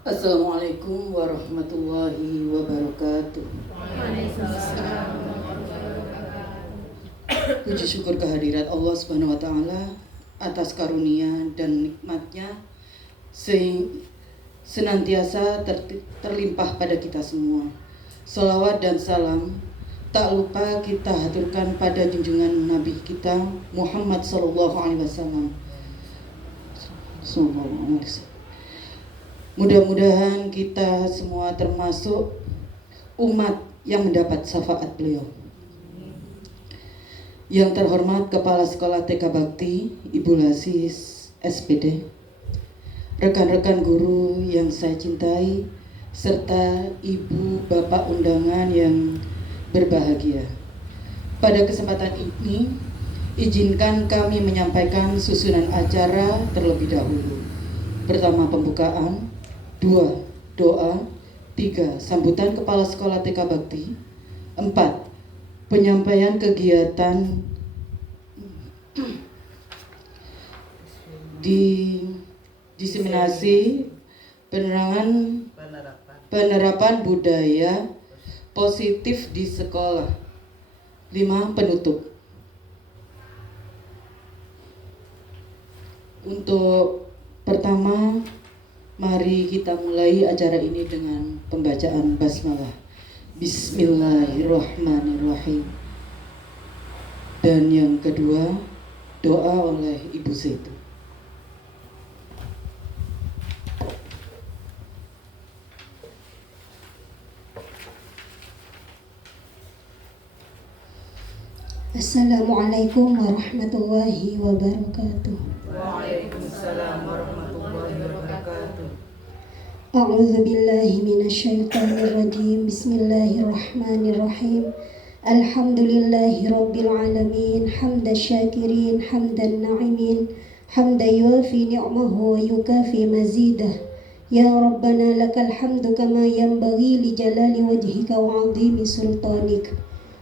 Assalamualaikum warahmatullahi wabarakatuh. Waalaikumsalam. Puji syukur kehadirat Allah Subhanahu wa taala atas karunia dan nikmatnya senantiasa terlimpah pada kita semua. Salawat dan salam tak lupa kita haturkan pada junjungan Nabi kita Muhammad sallallahu alaihi wasallam. Mudah-mudahan kita semua termasuk umat yang mendapat syafaat beliau. Yang terhormat Kepala Sekolah TK Bakti, Ibu Lasis SPD, rekan-rekan guru yang saya cintai, serta ibu bapak undangan yang berbahagia. Pada kesempatan ini, izinkan kami menyampaikan susunan acara terlebih dahulu. Pertama, pembukaan. 2. Doa. 3. Sambutan Kepala Sekolah TK Bakti. 4. Penyampaian kegiatan di diseminasi penerapan budaya positif di sekolah. 5. Penutup. Untuk pertama, mari kita mulai acara ini dengan pembacaan basmalah. Bismillahirrahmanirrahim. Dan yang kedua, doa oleh Ibu Setu. Assalamualaikum warahmatullahi wabarakatuh. Waalaikumsalam warahmatullahi wabarakatuh. A'udzu billahi minasyaitonir rajim. Bismillahirrahmanirrahim. Alhamdulillahi rabbil alamin. Hamdan syakirin, hamdan na'imin, hamdan yuafi ni'mahu wa yukafi mazidah. Ya Rabbana lakal hamdu kama yanbaghi li jalali wajhika wa 'azimi sultanik.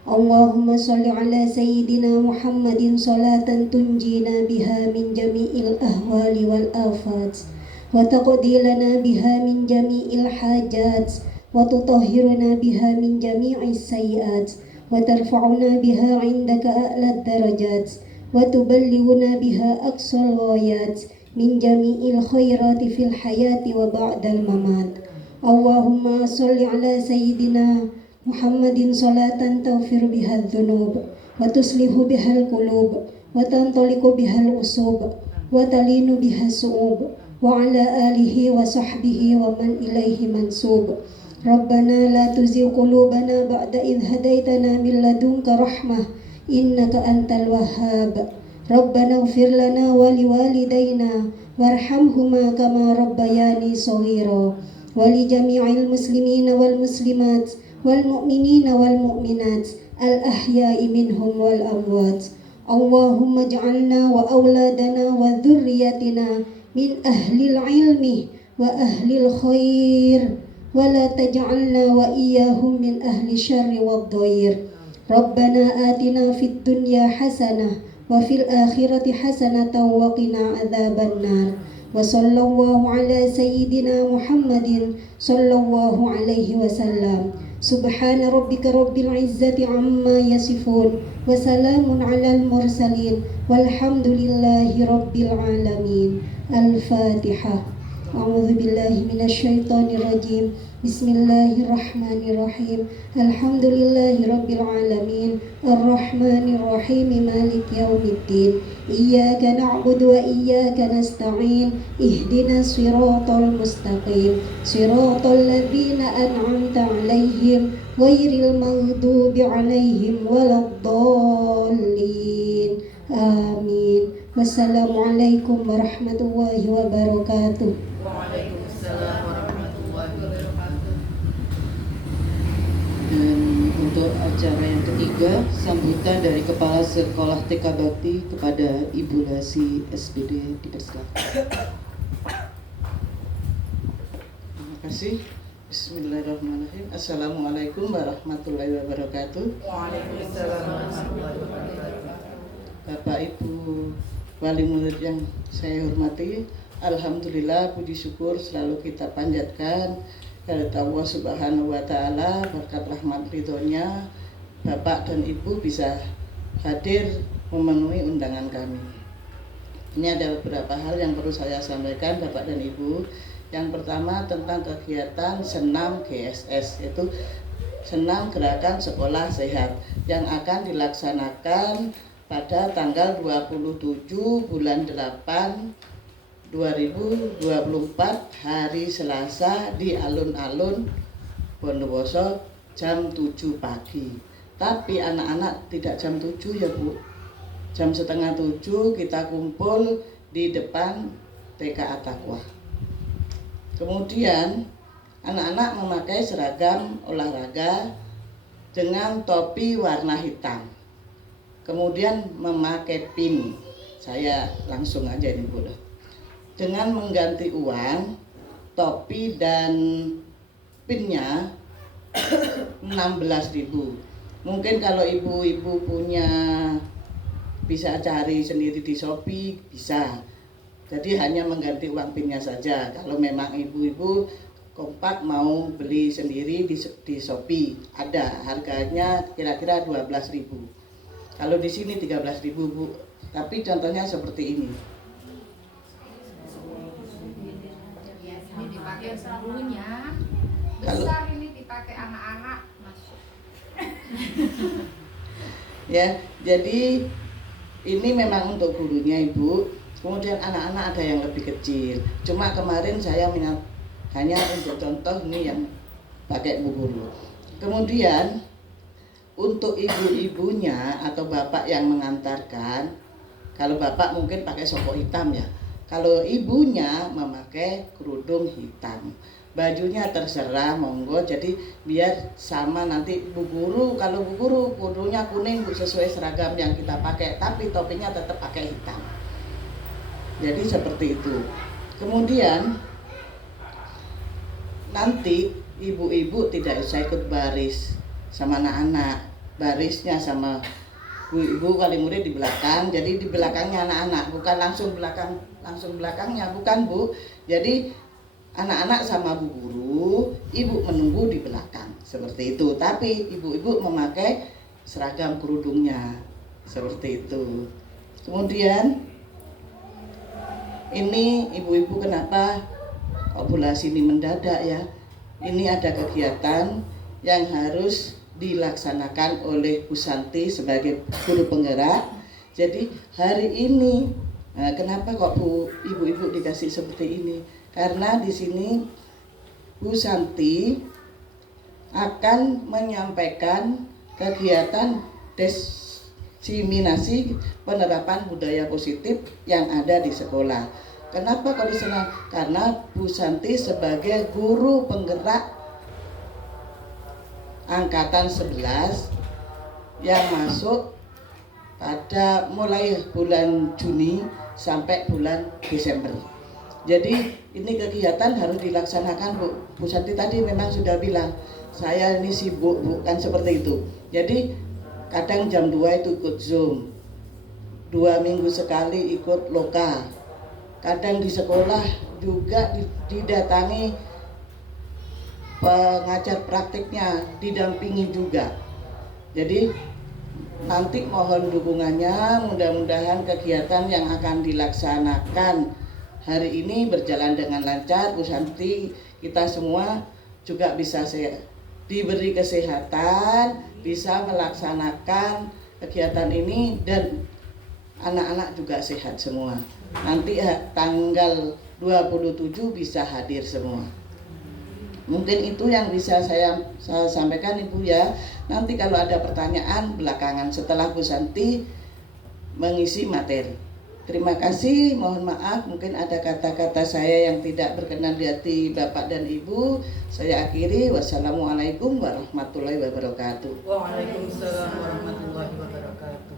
Allahumma salli ala sayyidina Muhammadin salatan tunjina biha min jami'il ahwali wal afat wa taqdi lana biha min jami'il hajat wa tutahhiruna biha min jami'is sayyiat wa tarfa'una biha 'indaka a'la darajat wa tuballighuna biha aqsal ghayat min jami'il khairati fil hayati wa ba'dal mamat. Allahumma salli ala sayyidina Muhammadin salatan taghfir biha dzunub wa tuslihu bihal qulub wa tantaliqu bihal usub wa talinu biha su'ub wa ala alihi wa sahbihi wa man ilaihi mansub. Rabbana la tuzigh qulubana ba'da idh hadaitana min ladunka rahmah innaka antal wahhab. Rabbana ighfir lana wa liwalidayna warhamhuma kama rabbayani shaghira wa li jami'il muslimina wal muslimat wal mu'minina wal mu'minat al ahya'i minhum wal amwat. Allahumma ij'alna wa auladana wa dhurriyyatina min ahlil ilmi wa ahlil khair wa la taj'alna wa iyyahum min ahli syarri wad dhair. Rabbana atina fid dunya hasanah wa fil akhirati hasanatan wa qina adzaban nar. Wa sallallahu ala sayyidina Muhammadin sallallahu alaihi wasallam. Subhana rabbika rabbil izzati amma yasifun wa salamun alal mursalin walhamdulillahi rabbil alamin. Al-Fatihah. A'udzu billahi minasyaitonir rajim. Bismillahirrahmanirrahim. Alhamdulillahi rabbil alamin. Arrahmanir rahim. Maliki yaumiddin. Iyyaka na'budu wa iyyaka nasta'in. Ihdinas siratal mustaqim. Siratal ladzina an'amta 'alaihim ghairil maghdubi 'alaihim waladdallin. Amin. Wassalamualaikum warahmatullahi wabarakatuh. Waalaikumsalam warahmatullahi wabarakatuh. Dan untuk acara yang ketiga, sambutan dari Kepala Sekolah TK Bakti kepada Ibu Lasi SPD dipersilakan. Terima kasih. Bismillahirrahmanirrahim. Assalamualaikum warahmatullahi wabarakatuh. Waalaikumsalam warahmatullahi wabarakatuh. Bapak Ibu Wali Murid yang saya hormati, Alhamdulillah, puji syukur selalu kita panjatkan kepada Allah Subhanahu wa Ta'ala. Berkat rahmat ridhonya, Bapak dan Ibu bisa hadir memenuhi undangan kami. Ini ada beberapa hal yang perlu saya sampaikan, Bapak dan Ibu. Yang pertama tentang kegiatan senam GSS, yaitu senam gerakan sekolah sehat, yang akan dilaksanakan pada tanggal 27 bulan 8 2024 hari Selasa di alun-alun Bondowoso jam 7 pagi. Tapi anak-anak tidak jam 7 ya Bu. Jam setengah 7 kita kumpul di depan TK At-Taqwa. Kemudian anak-anak memakai seragam olahraga dengan topi warna hitam. Kemudian memakai pin. Saya langsung aja ini Bu. Dengan mengganti uang, topi dan pinnya 16.000. Mungkin kalau ibu-ibu punya bisa cari sendiri di Shopee, bisa. Jadi hanya mengganti uang pinnya saja. Kalau memang ibu-ibu kompak mau beli sendiri di Shopee, ada harganya kira-kira 12.000. Kalau di sini 13.000 Bu. Tapi contohnya seperti ini. Ini dipakai gurunya, besar ini dipakai anak-anak masuk. Ya, jadi ini memang untuk gurunya Ibu. Kemudian anak-anak ada yang lebih kecil. Cuma kemarin saya hanya untuk contoh ini yang pakai Bu Guru. Kemudian untuk ibu-ibunya atau bapak yang mengantarkan, kalau bapak mungkin pakai soko hitam ya. Kalau ibunya memakai kerudung hitam, bajunya terserah monggo. Jadi biar sama nanti Bu Guru. Kalau Bu Guru kerudungnya kuning Bu, sesuai seragam yang kita pakai, tapi topinya tetap pakai hitam. Jadi seperti itu. Kemudian nanti ibu-ibu tidak usah ikut baris sama anak-anak. Barisnya sama ibu wali murid di belakang, jadi di belakangnya anak-anak, bukan langsung belakangnya, bukan Bu. Jadi anak-anak sama Bu Guru, ibu menunggu di belakang, seperti itu. Tapi ibu-ibu memakai seragam kerudungnya, seperti itu. Kemudian ini ibu-ibu kenapa ovulasi ini mendadak ya? Ini ada kegiatan yang harus dilaksanakan oleh Bu Santi sebagai guru penggerak. Jadi hari ini, kenapa kok Bu ibu-ibu dikasih seperti ini? Karena di sini Bu Santi akan menyampaikan kegiatan diseminasi penerapan budaya positif yang ada di sekolah. Kenapa kok di sana? Karena Bu Santi sebagai guru penggerak angkatan 11 yang masuk pada mulai bulan Juni sampai bulan Desember. Jadi ini kegiatan harus dilaksanakan Bu. Bu Santi tadi memang sudah bilang, saya ini sibuk Bu, kan seperti itu. Jadi kadang jam 2 itu ikut Zoom, 2 minggu sekali ikut lokal. Kadang di sekolah juga didatangi pengajar praktiknya, didampingi juga. Jadi nanti mohon dukungannya, mudah-mudahan kegiatan yang akan dilaksanakan hari ini berjalan dengan lancar. Bu Santi, kita semua juga bisa diberi kesehatan, bisa melaksanakan kegiatan ini, dan anak-anak juga sehat semua. Nanti tanggal 27 bisa hadir semua. Mungkin itu yang bisa saya sampaikan Ibu ya. Nanti kalau ada pertanyaan belakangan setelah Bu Santi mengisi materi. Terima kasih, mohon maaf mungkin ada kata-kata saya yang tidak berkenan di hati Bapak dan Ibu. Saya akhiri. Wassalamualaikum warahmatullahi wabarakatuh. Waalaikumsalam warahmatullahi wabarakatuh.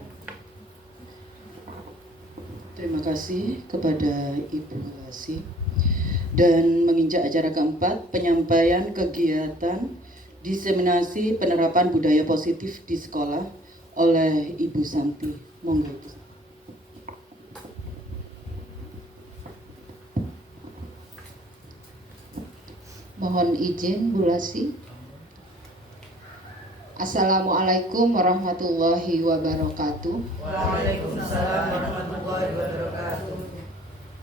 Terima kasih kepada Ibu Lasi. Dan menginjak acara keempat, penyampaian kegiatan diseminasi penerapan budaya positif di sekolah oleh Ibu Santi. Monggo Ibu. Mohon izin Bu Lasi. Assalamualaikum warahmatullahi wabarakatuh. Waalaikumsalam warahmatullahi wabarakatuh.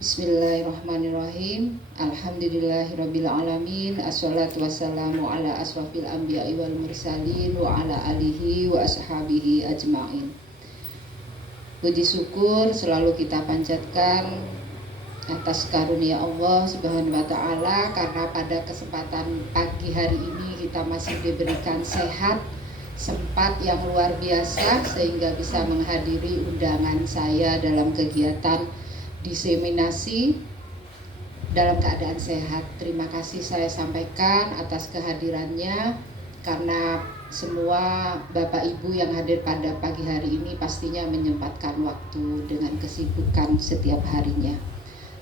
Bismillahirrahmanirrahim. Alhamdulillahirabbil alamin. Assalatu wassalamu ala aswafil anbiya'i wal mursalin wa ala alihi wa ashabihi ajmain. Puji syukur selalu kita panjatkan atas karunia Allah Subhanahu wa taala, karena pada kesempatan pagi hari ini kita masih diberikan sehat, sempat yang luar biasa sehingga bisa menghadiri undangan saya dalam kegiatan diseminasi dalam keadaan sehat. Terima kasih saya sampaikan atas kehadirannya, karena semua Bapak Ibu yang hadir pada pagi hari ini pastinya menyempatkan waktu dengan kesibukan setiap harinya.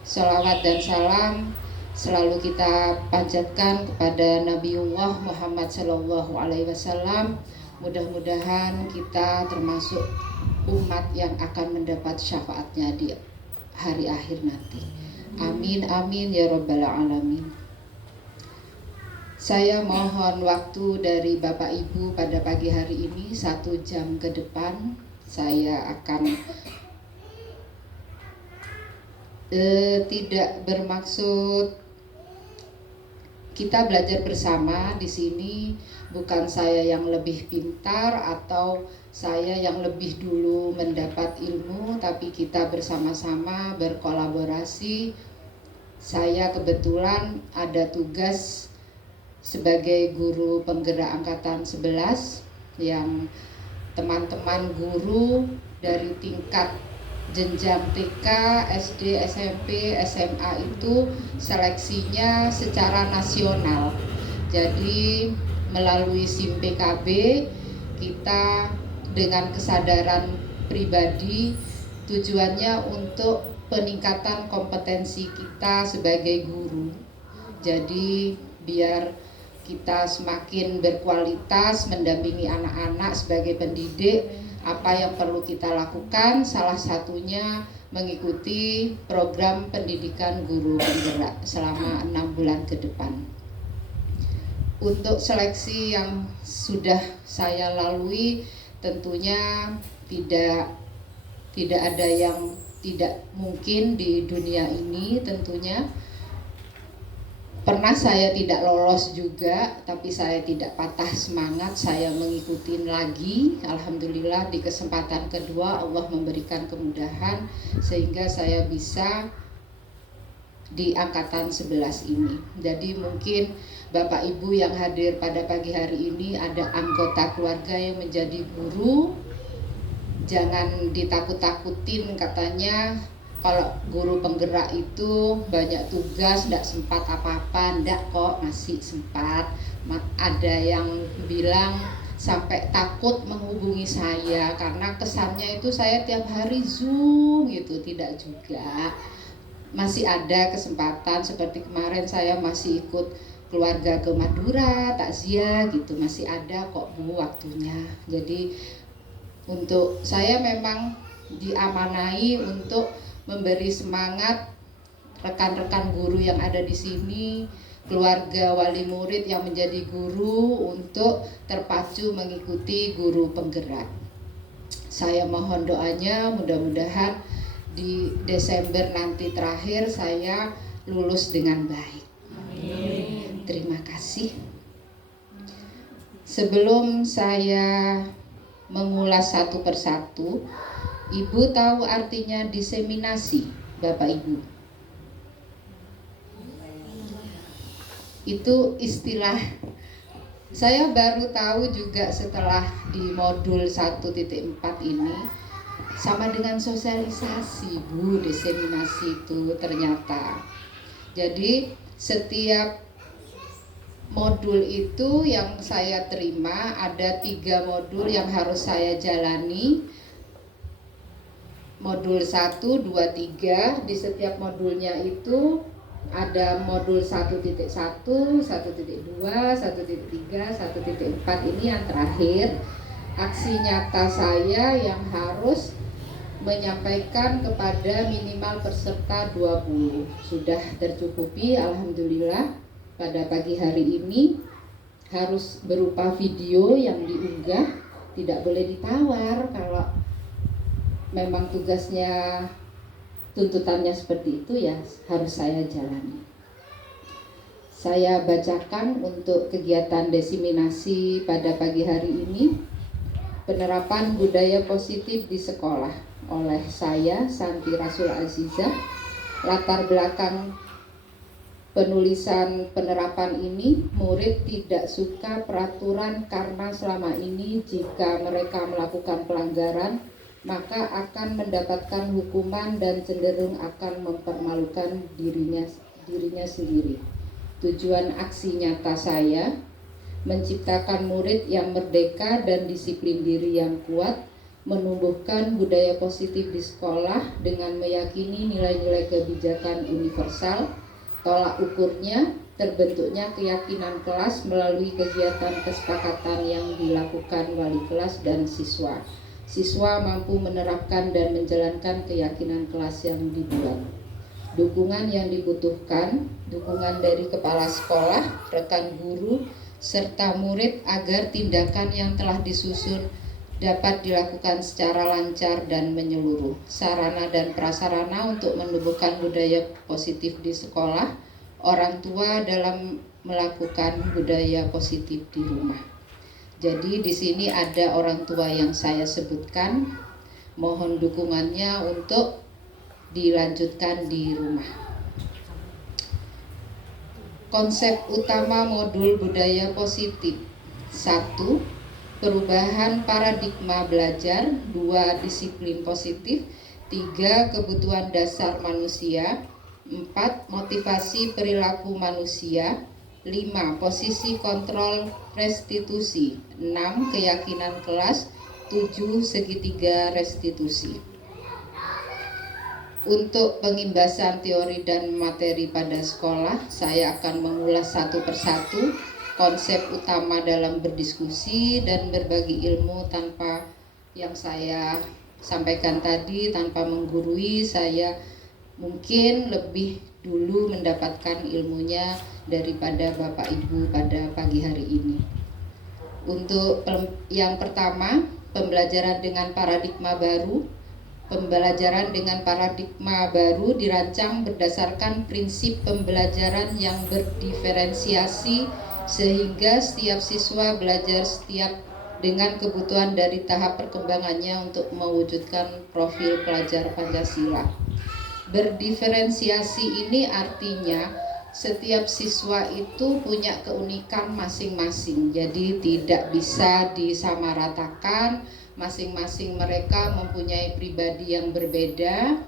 Sholawat dan salam selalu kita panjatkan kepada Nabiullah Muhammad SAW. Mudah-mudahan kita termasuk umat yang akan mendapat syafaatnya di hari akhir nanti. Amin amin ya rabbal alamin. Saya mohon waktu dari Bapak Ibu pada pagi hari ini 1 jam ke depan. Saya akan tidak bermaksud kita belajar bersama di sini. Bukan saya yang lebih pintar atau saya yang lebih dulu mendapat ilmu, tapi kita bersama-sama berkolaborasi. Saya kebetulan ada tugas sebagai guru penggerak angkatan 11 yang teman-teman guru dari tingkat jenjang TK, SD, SMP, SMA itu seleksinya secara nasional. Jadi melalui SIM PKB kita dengan kesadaran pribadi tujuannya untuk peningkatan kompetensi kita sebagai guru. Jadi biar kita semakin berkualitas mendampingi anak-anak sebagai pendidik. Apa yang perlu kita lakukan? Salah satunya mengikuti program pendidikan guru penggerak selama 6 bulan ke depan. Untuk seleksi yang sudah saya lalui, tentunya tidak ada yang tidak mungkin di dunia ini tentunya. Pernah saya tidak lolos juga, tapi saya tidak patah semangat, saya mengikuti lagi. Alhamdulillah di kesempatan kedua Allah memberikan kemudahan sehingga saya bisa di angkatan 11 ini. Jadi mungkin Bapak Ibu yang hadir pada pagi hari ini ada anggota keluarga yang menjadi guru. Jangan ditakut-takutin katanya kalau guru penggerak itu banyak tugas, tidak sempat apa-apa. Tidak kok, masih sempat. Ada yang bilang sampai takut menghubungi saya karena kesannya itu saya tiap hari Zoom gitu. Tidak juga, masih ada kesempatan. Seperti kemarin saya masih ikut keluarga ke Madura, takziah gitu. Masih ada kok Bu waktunya. Jadi untuk saya memang diamanai untuk memberi semangat rekan-rekan guru yang ada di sini, keluarga wali murid yang menjadi guru untuk terpacu mengikuti guru penggerak. Saya mohon doanya mudah-mudahan di Desember nanti terakhir saya lulus dengan baik. Amin. Terima kasih. Sebelum saya mengulas satu persatu, Ibu tahu artinya diseminasi, Bapak Ibu? Itu istilah saya baru tahu juga setelah di modul 1.4 ini. Sama dengan sosialisasi Bu, diseminasi itu ternyata. Jadi setiap modul itu yang saya terima ada 3 modul yang harus saya jalani. Modul 1, 2, 3. Di setiap modulnya itu ada modul 1.1, 1.2, 1.3, 1.4. Ini yang terakhir. Aksi nyata saya yang harus menyampaikan kepada minimal peserta 20. Sudah tercukupi, alhamdulillah. pada pagi hari ini harus berupa video yang diunggah, tidak boleh ditawar. Kalau memang tugasnya, tuntutannya seperti itu, ya harus saya jalani. Saya bacakan untuk kegiatan diseminasi pada pagi hari ini, penerapan budaya positif di sekolah oleh saya, Santi Rasul Azizah. Latar belakang penulisan penerapan ini, murid tidak suka peraturan karena selama ini jika mereka melakukan pelanggaran maka akan mendapatkan hukuman dan cenderung akan mempermalukan dirinya sendiri. Tujuan aksi nyata saya menciptakan murid yang merdeka dan disiplin diri yang kuat, menumbuhkan budaya positif di sekolah dengan meyakini nilai-nilai kebijakan universal. Tolak ukurnya terbentuknya keyakinan kelas melalui kegiatan kesepakatan yang dilakukan wali kelas dan siswa. Siswa mampu menerapkan dan menjalankan keyakinan kelas yang dibuat. Dukungan yang dibutuhkan, dukungan dari kepala sekolah, rekan guru, serta murid agar tindakan yang telah disusun dapat dilakukan secara lancar dan menyeluruh. Sarana dan prasarana untuk menumbuhkan budaya positif di sekolah, orang tua dalam melakukan budaya positif di rumah. Jadi di sini ada orang tua yang saya sebutkan, mohon dukungannya untuk dilanjutkan di rumah. Konsep utama modul budaya positif: 1. Perubahan paradigma belajar. 2. Disiplin positif. 3. Kebutuhan dasar manusia. 4. Motivasi perilaku manusia. 5. Posisi kontrol restitusi. 6. Keyakinan kelas. 7. Segitiga restitusi. Untuk pengimbasan teori dan materi pada sekolah, saya akan mengulas satu persatu konsep utama dalam berdiskusi dan berbagi ilmu tanpa yang saya sampaikan tadi, tanpa menggurui. Saya mungkin lebih dulu mendapatkan ilmunya daripada Bapak Ibu pada pagi hari ini. Untuk yang pertama, pembelajaran dengan paradigma baru. Pembelajaran dengan paradigma baru dirancang berdasarkan prinsip pembelajaran yang berdiferensiasi sehingga setiap siswa belajar setiap dengan kebutuhan dari tahap perkembangannya untuk mewujudkan profil pelajar Pancasila. Berdiferensiasi ini artinya setiap siswa itu punya keunikan masing-masing, jadi tidak bisa disamaratakan. Masing-masing mereka mempunyai pribadi yang berbeda.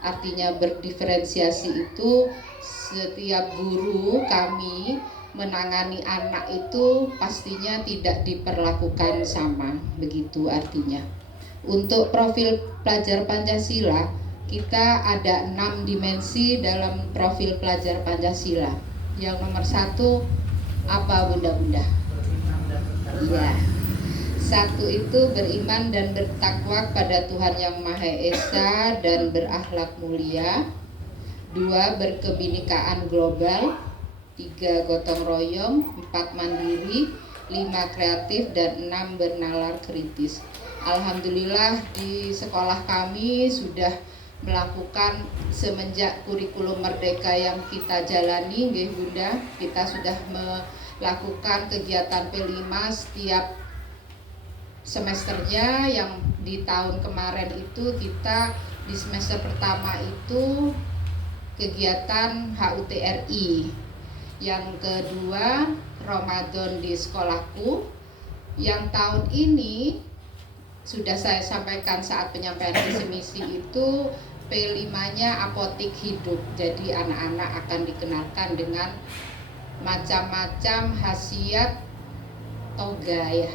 Artinya berdiferensiasi itu setiap guru kami menangani anak itu pastinya tidak diperlakukan sama, begitu artinya. Untuk profil pelajar Pancasila, kita ada 6 dimensi dalam profil pelajar Pancasila. Yang nomor 1 apa bunda-bunda? Iya. 1 itu beriman dan bertakwa pada Tuhan Yang Maha Esa dan berakhlak mulia. 2 berkebinekaan global. 3 gotong royong. 4 mandiri. 5 kreatif dan 6 bernalar kritis. Alhamdulillah di sekolah kami sudah melakukan semenjak kurikulum merdeka yang kita jalani, nggih Bunda, kita sudah melakukan kegiatan P5 setiap semesternya. Yang di tahun kemarin itu kita di semester pertama itu kegiatan HUTRI, yang kedua Ramadan di sekolahku. Yang tahun ini sudah saya sampaikan saat penyampaian visi misi itu P5-nya apotik hidup. Jadi anak-anak akan dikenalkan dengan macam-macam khasiat toga ya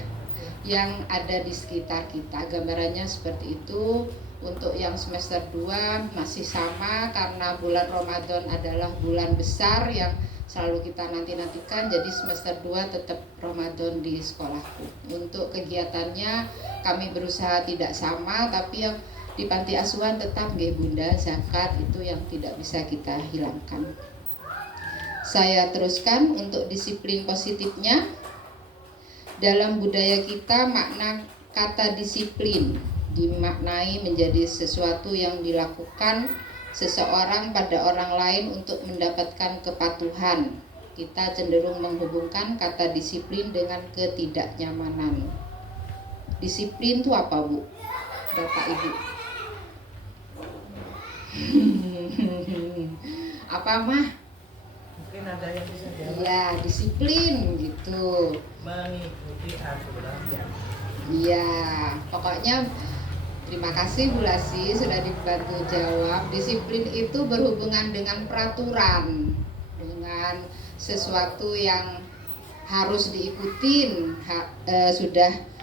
yang ada di sekitar kita. Gambarannya seperti itu. Untuk yang semester 2 masih sama karena bulan Ramadan adalah bulan besar yang selalu kita nanti-nantikan. Jadi semester 2 tetap Ramadan di sekolahku. Untuk kegiatannya kami berusaha tidak sama, tapi yang di panti asuhan tetap nggih Bunda, zakat itu yang tidak bisa kita hilangkan. Saya teruskan untuk disiplin positifnya. Dalam budaya kita, makna kata disiplin dimaknai menjadi sesuatu yang dilakukan seseorang pada orang lain untuk mendapatkan kepatuhan. Kita cenderung menghubungkan kata disiplin dengan ketidaknyamanan. Disiplin itu apa, Bu? Bapak Ibu? Apa, Mah? Mungkin ada yang bisa jawab. Ya, disiplin gitu. Mengikuti aturan yang Iya, pokoknya terima kasih Bu Lasi sudah dibantu jawab. Disiplin itu berhubungan dengan peraturan, dengan sesuatu yang harus diikutin, sudah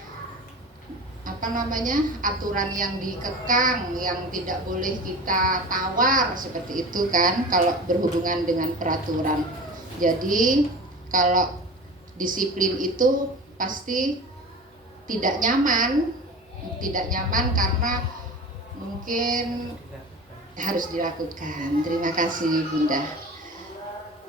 aturan yang dikekang, yang tidak boleh kita tawar, seperti itu kan kalau berhubungan dengan peraturan. Jadi kalau disiplin itu pasti tidak nyaman karena mungkin harus dilakukan. Terima kasih Bunda.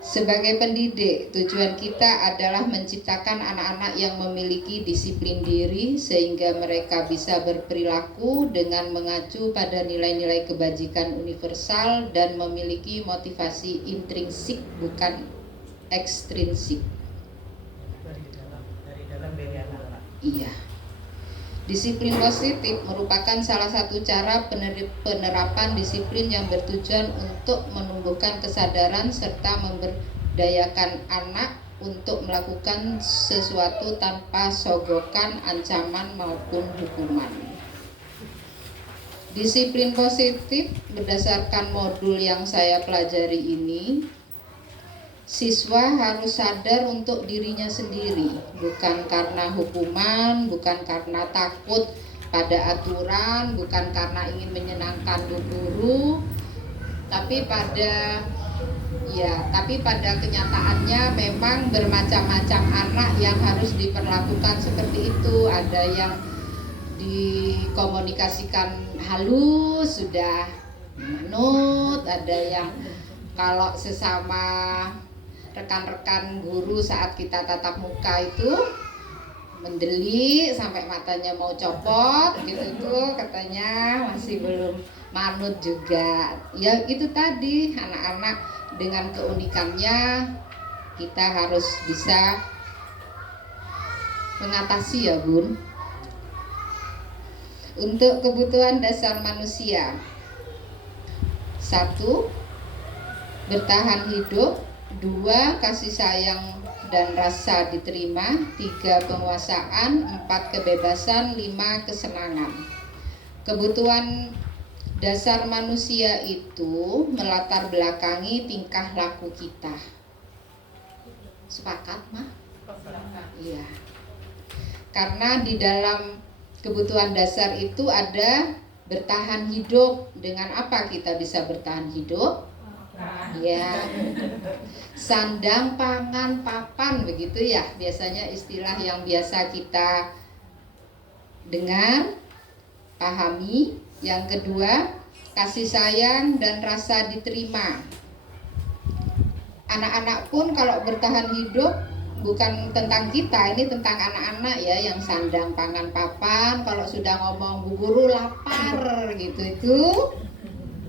Sebagai pendidik, tujuan kita adalah menciptakan anak-anak yang memiliki disiplin diri sehingga mereka bisa berperilaku dengan mengacu pada nilai-nilai kebajikan universal dan memiliki motivasi intrinsik bukan ekstrinsik. dari dalam dari anak-anak. Iya. Disiplin positif merupakan salah satu cara penerapan disiplin yang bertujuan untuk menumbuhkan kesadaran serta memberdayakan anak untuk melakukan sesuatu tanpa sogokan, ancaman maupun hukuman. Disiplin positif berdasarkan modul yang saya pelajari ini, siswa harus sadar untuk dirinya sendiri, bukan karena hukuman, bukan karena takut pada aturan, bukan karena ingin menyenangkan guru, tapi pada kenyataannya memang bermacam-macam anak yang harus diperlakukan seperti itu. Ada yang dikomunikasikan halus, sudah menurut, ada yang kalau sesama rekan-rekan guru saat kita tatap muka itu mendelik sampai matanya mau copot gitu, katanya masih belum manut juga. Ya itu tadi, anak-anak dengan keunikannya kita harus bisa mengatasi ya Bun. Untuk kebutuhan dasar manusia, 1. Bertahan hidup, 2. Kasih sayang dan rasa diterima, 3. Penguasaan, 4. Kebebasan, 5. Kesenangan. Kebutuhan dasar manusia itu melatar belakangi tingkah laku kita. Sepakat, Mah? Iya. Karena di dalam kebutuhan dasar itu ada bertahan hidup. Dengan apa kita bisa bertahan hidup? Ya, sandang, pangan, papan, begitu ya biasanya istilah yang biasa kita dengar, pahami. Yang kedua, kasih sayang dan rasa diterima. Anak-anak pun kalau bertahan hidup bukan tentang kita, ini tentang anak-anak ya, yang sandang, pangan, papan. Kalau sudah ngomong Bu Guru lapar gitu itu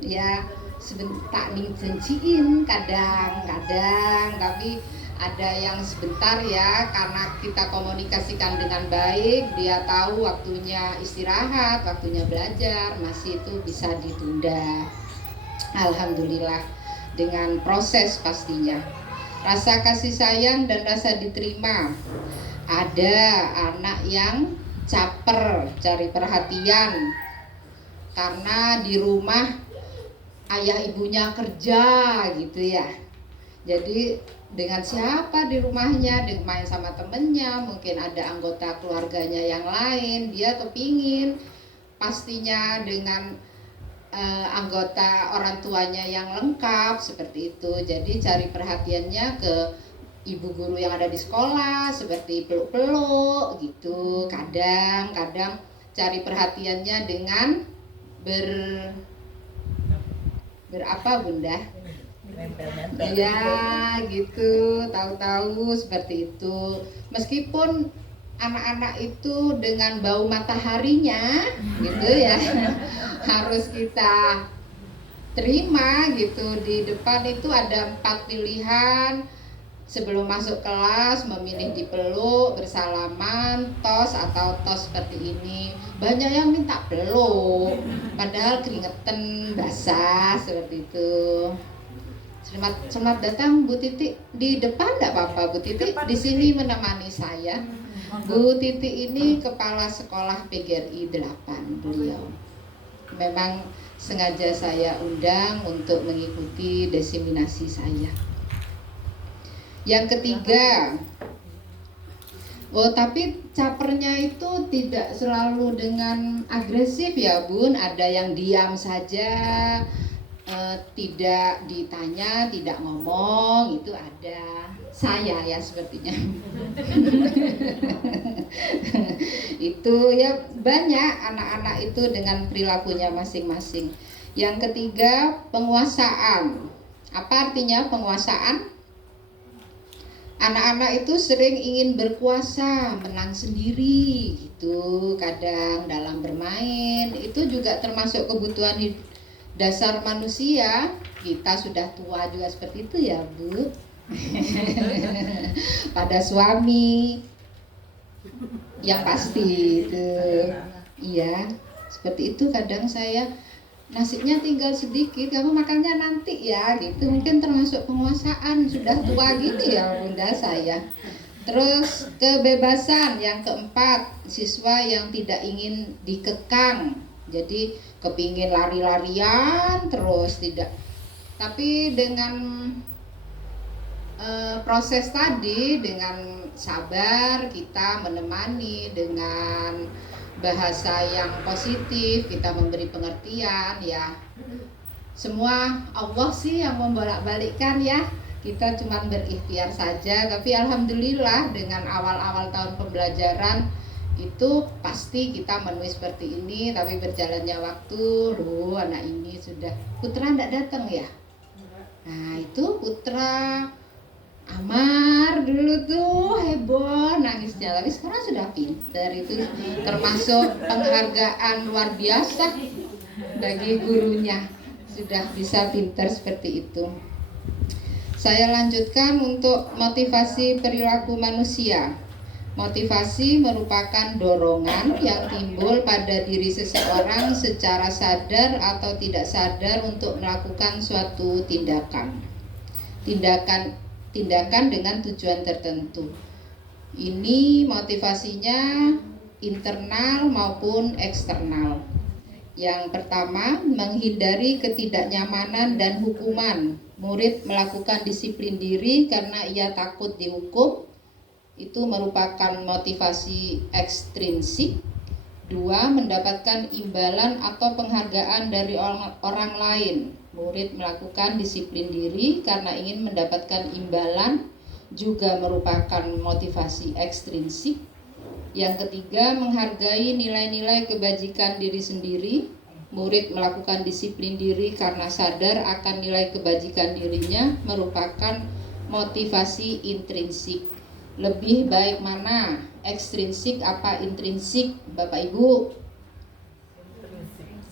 ya sebentar dijanjiin kadang-kadang, tapi ada yang sebentar ya, karena kita komunikasikan dengan baik, dia tahu waktunya istirahat, waktunya belajar, masih itu bisa ditunda. Alhamdulillah dengan proses pastinya. Rasa kasih sayang dan rasa diterima. Ada anak yang caper, cari perhatian karena di rumah ayah ibunya kerja gitu ya. Jadi dengan siapa di rumahnya, main sama temennya, mungkin ada anggota keluarganya yang lain, dia kepingin pastinya dengan anggota orang tuanya yang lengkap seperti itu. Jadi cari perhatiannya ke ibu guru yang ada di sekolah, seperti peluk-peluk gitu. Kadang-kadang cari perhatiannya dengan berapa Bunda? Nempel-nempel. Iya gitu, tahu-tahu seperti itu. Meskipun anak-anak itu dengan bau mataharinya gitu ya harus kita terima gitu. Di depan itu ada 4 pilihan sebelum masuk kelas, memilih dipeluk, bersalaman, tos atau tos seperti ini. Banyak yang minta peluk padahal keringetan basah seperti itu. Selamat datang Bu Titi di depan, enggak apa-apa Bu Titi di sini menemani saya. Bu Titi ini kepala sekolah PGRI 8 beliau. Memang sengaja saya undang untuk mengikuti diseminasi saya. Yang ketiga, tapi capernya itu tidak selalu dengan agresif ya Bun. Ada yang diam saja, tidak ditanya, tidak ngomong, itu ada. Saya ya sepertinya. Itu ya banyak anak-anak itu dengan perilakunya masing-masing. Yang ketiga, penguasaan. Apa artinya penguasaan? Anak-anak itu sering ingin berkuasa, menang sendiri gitu. Kadang dalam bermain, itu juga termasuk kebutuhan dasar manusia. Kita sudah tua juga seperti itu ya Bu. Pada suami yang pasti itu. Iya, seperti itu. Kadang saya nasinya tinggal sedikit, kamu makannya nanti ya gitu. Mungkin termasuk penguasaan, sudah tua gini ya bunda saya. Terus kebebasan yang keempat, siswa yang tidak ingin dikekang. Jadi kepingin lari-larian terus tidak. Tapi dengan proses tadi, dengan sabar kita menemani, dengan bahasa yang positif kita memberi pengertian ya. Semua Allah sih yang membolak-balikkan ya. Kita cuma berikhtiar saja. Tapi alhamdulillah dengan awal-awal tahun pembelajaran itu pasti kita menulis seperti ini. Tapi berjalannya waktu, loh anak ini sudah. Putra enggak datang ya? Nah itu Putra Amar dulu tuh heboh nangisnya, tapi sekarang sudah pinter. Itu termasuk penghargaan luar biasa bagi gurunya, sudah bisa pinter seperti itu. Saya lanjutkan untuk motivasi perilaku manusia. Motivasi merupakan dorongan yang timbul pada diri seseorang secara sadar atau tidak sadar untuk melakukan suatu tindakan dengan tujuan tertentu. Ini motivasinya internal maupun eksternal. Yang pertama, menghindari ketidaknyamanan dan hukuman. Murid melakukan disiplin diri karena ia takut dihukum. Itu merupakan motivasi ekstrinsik. Dua, mendapatkan imbalan atau penghargaan dari orang lain. Murid melakukan disiplin diri karena ingin mendapatkan imbalan, juga merupakan motivasi ekstrinsik. Yang ketiga, menghargai nilai-nilai kebajikan diri sendiri. Murid melakukan disiplin diri karena sadar akan nilai kebajikan dirinya, merupakan motivasi intrinsik. Lebih baik mana? Ekstrinsik apa intrinsik, Bapak Ibu?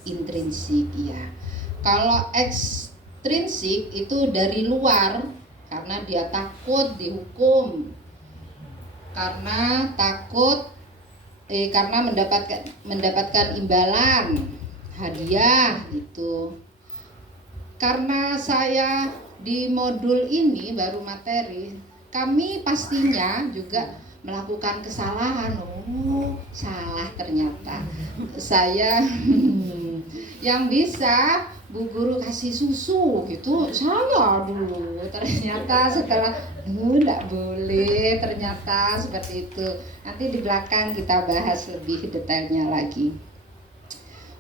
Intrinsik, ya. Kalau ekstrinsik itu dari luar, karena dia takut dihukum, karena takut, karena mendapatkan imbalan, hadiah gitu. Karena saya di modul ini baru materi, kami pastinya juga melakukan kesalahan. Oh, salah ternyata. Saya yang bisa Bu Guru kasih susu gitu, saya dulu. Ternyata setelah enggak boleh, ternyata seperti itu. Nanti di belakang kita bahas lebih detailnya lagi.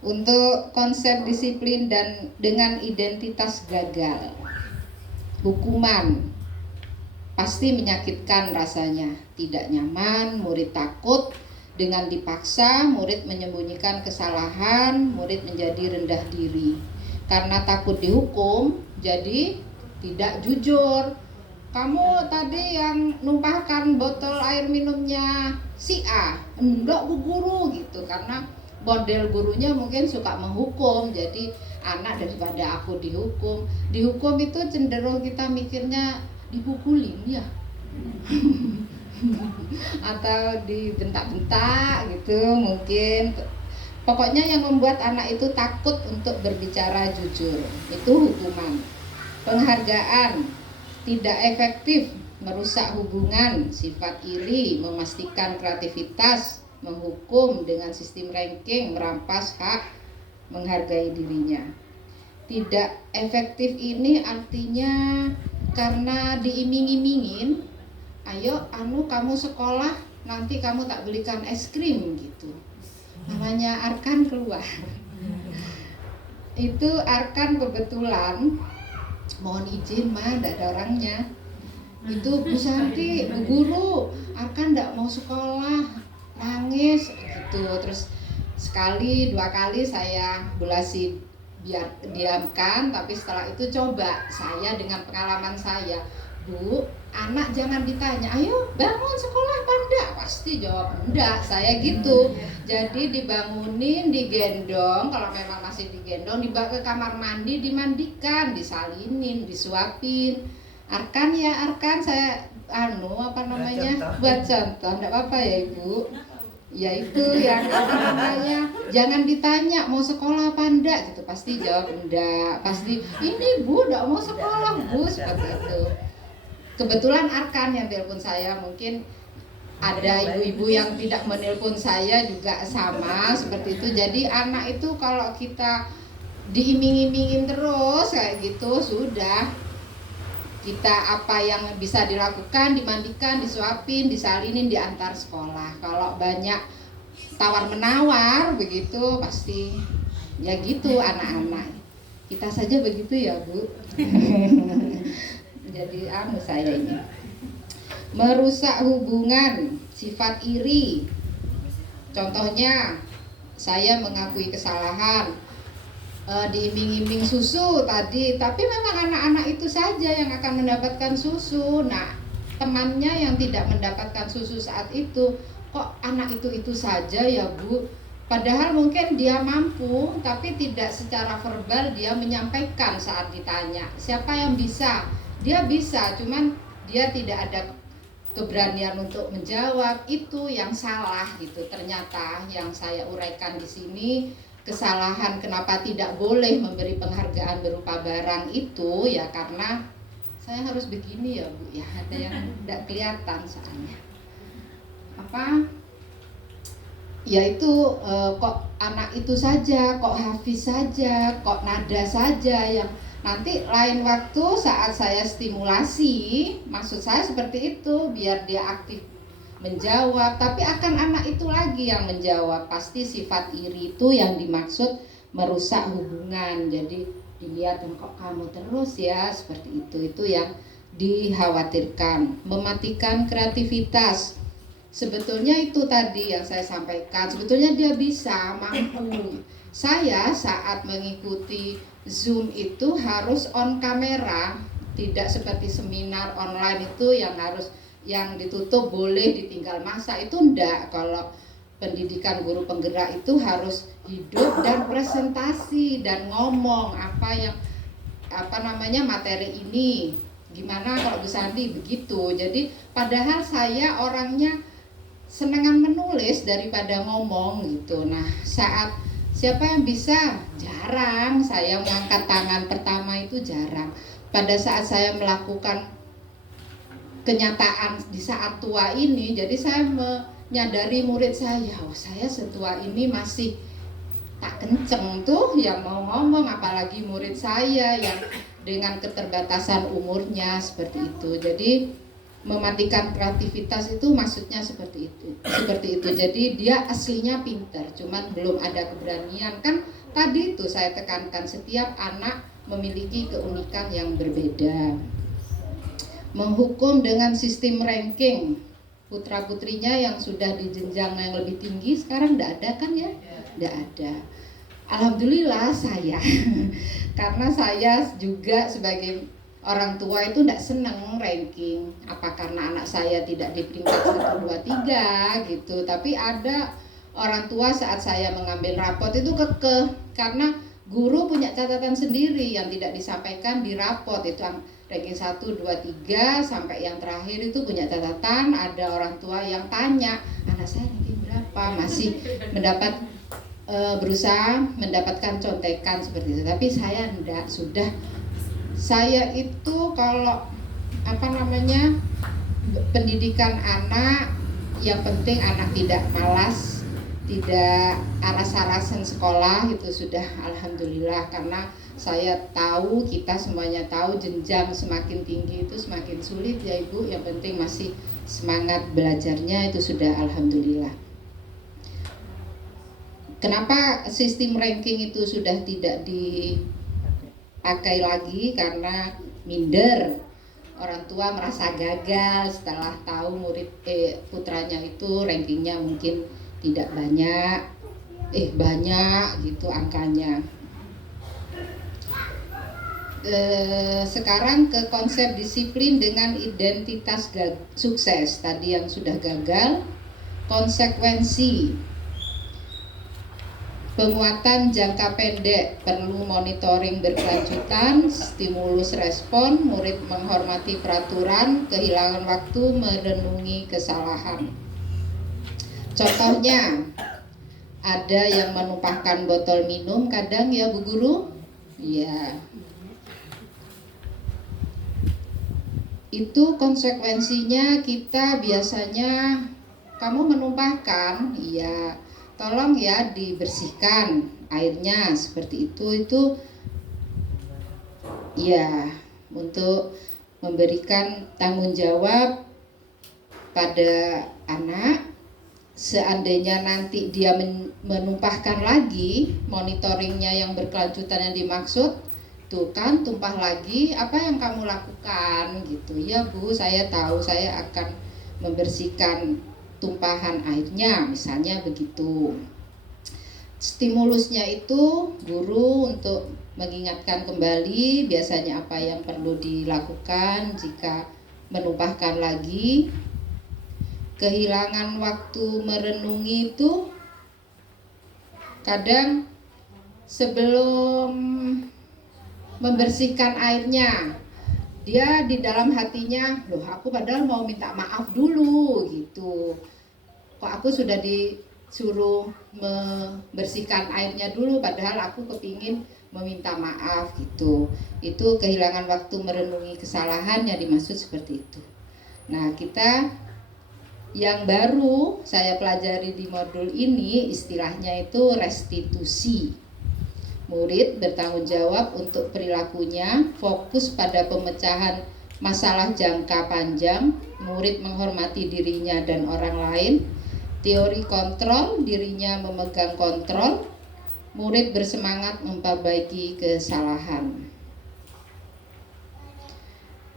Untuk konsep disiplin dan dengan identitas gagal, hukuman pasti menyakitkan rasanya, tidak nyaman, murid takut. Dengan dipaksa, murid menyembunyikan kesalahan, murid menjadi rendah diri. Karena takut dihukum, jadi tidak jujur. Kamu tadi yang numpahkan botol air minumnya si A, enggak Bu Guru gitu, karena model gurunya mungkin suka menghukum, jadi anak daripada aku dihukum itu cenderung kita mikirnya dipukulin ya atau dibentak-bentak gitu mungkin. Pokoknya yang membuat anak itu takut untuk berbicara jujur itu hukuman. Penghargaan tidak efektif, merusak hubungan, sifat iri, memastikan kreativitas, menghukum dengan sistem ranking, merampas hak, menghargai dirinya. Tidak efektif ini artinya karena diiming-imingin, ayo kamu sekolah nanti kamu tak belikan es krim gitu. Namanya Arkan keluar. Itu Arkan kebetulan mohon izin tidak ada orangnya. Itu Bu Santi, Bu Guru, Arkan tidak mau sekolah, nangis gitu. Terus sekali dua kali saya bulasi biar diamkan, tapi setelah itu coba saya dengan pengalaman saya, Bu, anak jangan ditanya, ayo bangun sekolah apa enggak? Pasti jawab enggak, saya gitu. Jadi dibangunin, digendong, kalau memang masih digendong, dibawa ke kamar mandi, dimandikan, disalinin, disuapin. Arkan ya, Arkan saya buat contoh, enggak apa-apa ya Ibu. Ya itu yang jangan ditanya mau sekolah apa enggak gitu, pasti jawab enggak. Pasti ini Bu enggak mau sekolah Bu, seperti itu. Kebetulan Arkan yang telepon saya, mungkin ada ibu-ibu yang tidak menelpon saya juga sama seperti itu. Jadi anak itu kalau kita diiming-imingin terus kayak gitu, sudah kita apa yang bisa dilakukan, dimandikan, disuapin, disalinin, diantar sekolah. Kalau banyak tawar-menawar begitu pasti ya gitu anak-anak. Kita saja begitu ya Bu. Jadi saya ini merusak hubungan, sifat iri. Contohnya saya mengakui kesalahan, diiming-iming susu tadi, tapi memang anak-anak itu saja yang akan mendapatkan susu. Nah, temannya yang tidak mendapatkan susu saat itu, kok anak itu saja ya Bu? Padahal mungkin dia mampu, tapi tidak secara verbal dia menyampaikan saat ditanya. Siapa yang bisa? Dia bisa, cuman dia tidak ada keberanian untuk menjawab. Itu yang salah gitu. Ternyata yang saya uraikan di sini, kesalahan kenapa tidak boleh memberi penghargaan berupa barang itu ya karena saya harus begini ya Bu ya, ada yang tidak kelihatan soalnya yaitu kok anak itu saja, kok hafiz saja, kok nada saja yang nanti lain waktu saat saya stimulasi, maksud saya seperti itu biar dia aktif menjawab, tapi akan anak itu lagi yang menjawab. Pasti sifat iri itu yang dimaksud merusak hubungan. Jadi dilihat kok kamu terus ya seperti itu yang dikhawatirkan. Mematikan kreativitas. Sebetulnya itu tadi yang saya sampaikan, sebetulnya dia bisa, mampu. Saya saat mengikuti Zoom itu harus on kamera, tidak seperti seminar online itu yang harus yang ditutup boleh ditinggal masa, itu enggak. Kalau pendidikan guru penggerak itu harus hidup dan presentasi dan ngomong materi ini gimana kalau Bu Santi begitu. Jadi padahal saya orangnya senangan menulis daripada ngomong gitu. Nah saat siapa yang bisa? Jarang. Saya mengangkat tangan pertama itu jarang. Pada saat saya melakukan kenyataan di saat tua ini, jadi saya menyadari murid saya, saya setua ini masih tak kenceng tuh yang mau ngomong, apalagi murid saya yang dengan keterbatasan umurnya seperti itu. Jadi mematikan kreativitas itu maksudnya seperti itu. Jadi dia aslinya pintar, cuman belum ada keberanian. Kan tadi itu saya tekankan, setiap anak memiliki keunikan yang berbeda. Menghukum dengan sistem ranking, putra-putrinya yang sudah di jenjang yang lebih tinggi sekarang tidak ada kan ya? Tidak ada. Alhamdulillah saya karena saya juga sebagai orang tua itu tidak seneng ranking. Apa karena anak saya tidak di peringkat 1, 2, 3 gitu. Tapi ada orang tua saat saya mengambil rapot itu kekeh karena guru punya catatan sendiri yang tidak disampaikan di rapot. Itu ranking 1, 2, 3 sampai yang terakhir itu punya catatan. Ada orang tua yang tanya, anak saya ranking berapa? Masih berusaha mendapatkan contekan seperti itu. Tapi saya enggak, saya itu kalau pendidikan anak, yang penting anak tidak malas, tidak aras-arasan sekolah, itu sudah alhamdulillah. Karena saya tahu, kita semuanya tahu, jenjang semakin tinggi itu semakin sulit ya Ibu. Yang penting masih semangat belajarnya, itu sudah alhamdulillah. Kenapa sistem ranking itu sudah tidak dipakai lagi? Karena minder. Orang tua merasa gagal setelah tahu putranya itu rankingnya mungkin tidak banyak gitu angkanya. Sekarang ke konsep disiplin dengan identitas sukses. Tadi yang sudah gagal, konsekuensi. Penguatan jangka pendek, perlu monitoring berkelanjutan, stimulus respon, murid menghormati peraturan, kehilangan waktu merenungi kesalahan. Contohnya, ada yang menumpahkan botol minum kadang ya Bu Guru? Ya. Itu konsekuensinya kita biasanya, kamu menumpahkan, iya. Tolong ya dibersihkan airnya seperti itu ya, untuk memberikan tanggung jawab pada anak. Seandainya nanti dia menumpahkan lagi, monitoringnya yang berkelanjutan yang dimaksud, tuh kan tumpah lagi, apa yang kamu lakukan gitu ya Bu, saya tahu saya akan membersihkan tumpahan airnya, misalnya begitu. Stimulusnya itu guru untuk mengingatkan kembali biasanya apa yang perlu dilakukan jika menumpahkan lagi. Kehilangan waktu merenungi itu kadang sebelum membersihkan airnya, dia di dalam hatinya, loh aku padahal mau minta maaf dulu gitu. Kok aku sudah disuruh membersihkan airnya dulu, padahal aku kepingin meminta maaf gitu. Itu kehilangan waktu merenungi kesalahan yang dimaksud seperti itu. Nah, kita yang baru saya pelajari di modul ini istilahnya itu restitusi. Murid bertanggung jawab untuk perilakunya, fokus pada pemecahan masalah jangka panjang, murid menghormati dirinya dan orang lain, teori kontrol, dirinya memegang kontrol, murid bersemangat memperbaiki kesalahan.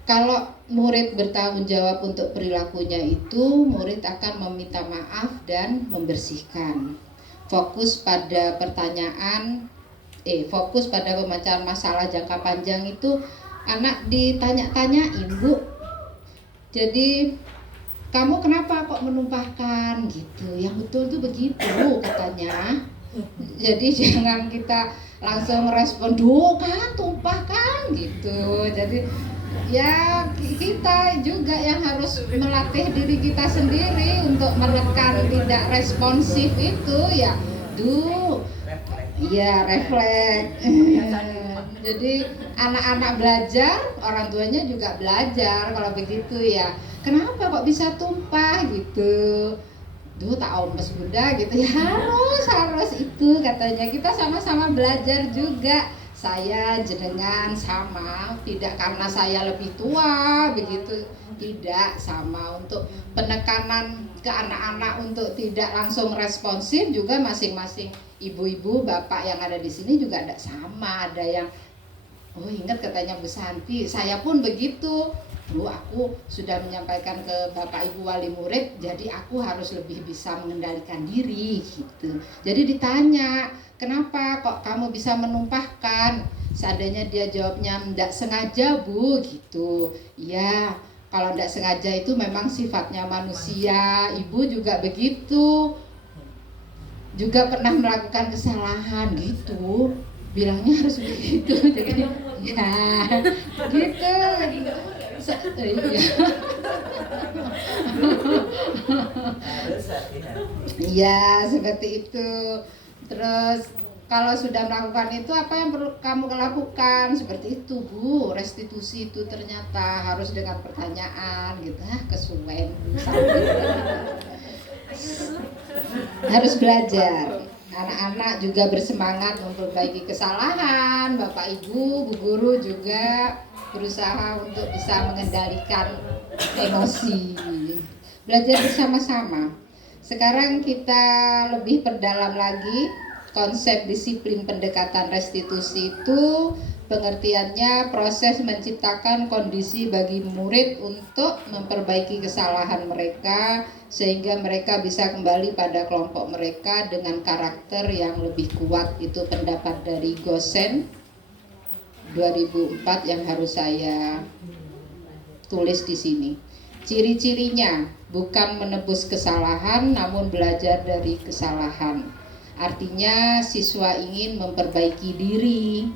Kalau murid bertanggung jawab untuk perilakunya itu, murid akan meminta maaf dan membersihkan. Fokus pada fokus pada pemecahan masalah jangka panjang itu anak ditanya-tanyain, Bu. Jadi kamu kenapa kok menumpahkan gitu? Yang betul tuh begitu katanya. Jadi jangan kita langsung respon, duh kan tumpahkan gitu. Jadi ya kita juga yang harus melatih diri kita sendiri untuk menekan tidak responsif itu ya. Iya, refleks. Jadi anak-anak belajar, orang tuanya juga belajar kalau begitu ya. Kenapa kok bisa tumpah gitu? Duh tak ompes Bunda gitu ya. Harus itu katanya. Kita sama-sama belajar juga. Saya jenengan sama, tidak karena saya lebih tua begitu, tidak, sama. Untuk penekanan ke anak-anak untuk tidak langsung responsif juga masing-masing ibu-ibu, bapak yang ada di sini juga ada sama. Ada yang ingat katanya Bu Santi, saya pun begitu. Bu, aku sudah menyampaikan ke bapak ibu wali murid, jadi aku harus lebih bisa mengendalikan diri gitu. Jadi ditanya, kenapa kok kamu bisa menumpahkan? Seandainya dia jawabnya tidak sengaja Bu gitu, ya kalau tidak sengaja itu memang sifatnya manusia. Ibu juga begitu, juga pernah melakukan kesalahan gitu, bilangnya harus begitu. Jadi ya gitu. Iya. Harus hati-hati. Iya, seperti itu. Terus kalau sudah melakukan itu, apa yang perlu kamu lakukan? Seperti itu Bu, restitusi itu ternyata harus dengan pertanyaan gitu. Kesuwen harus belajar. Anak-anak juga bersemangat memperbaiki kesalahan. Bapak Ibu, Bu Guru juga berusaha untuk bisa mengendalikan emosi. Belajar bersama-sama. Sekarang kita lebih perdalam lagi konsep disiplin pendekatan restitusi itu. Pengertiannya proses menciptakan kondisi bagi murid untuk memperbaiki kesalahan mereka sehingga mereka bisa kembali pada kelompok mereka dengan karakter yang lebih kuat. Itu pendapat dari Gosen 2004 yang harus saya tulis di sini. Ciri-cirinya bukan menebus kesalahan namun belajar dari kesalahan. Artinya siswa ingin memperbaiki diri,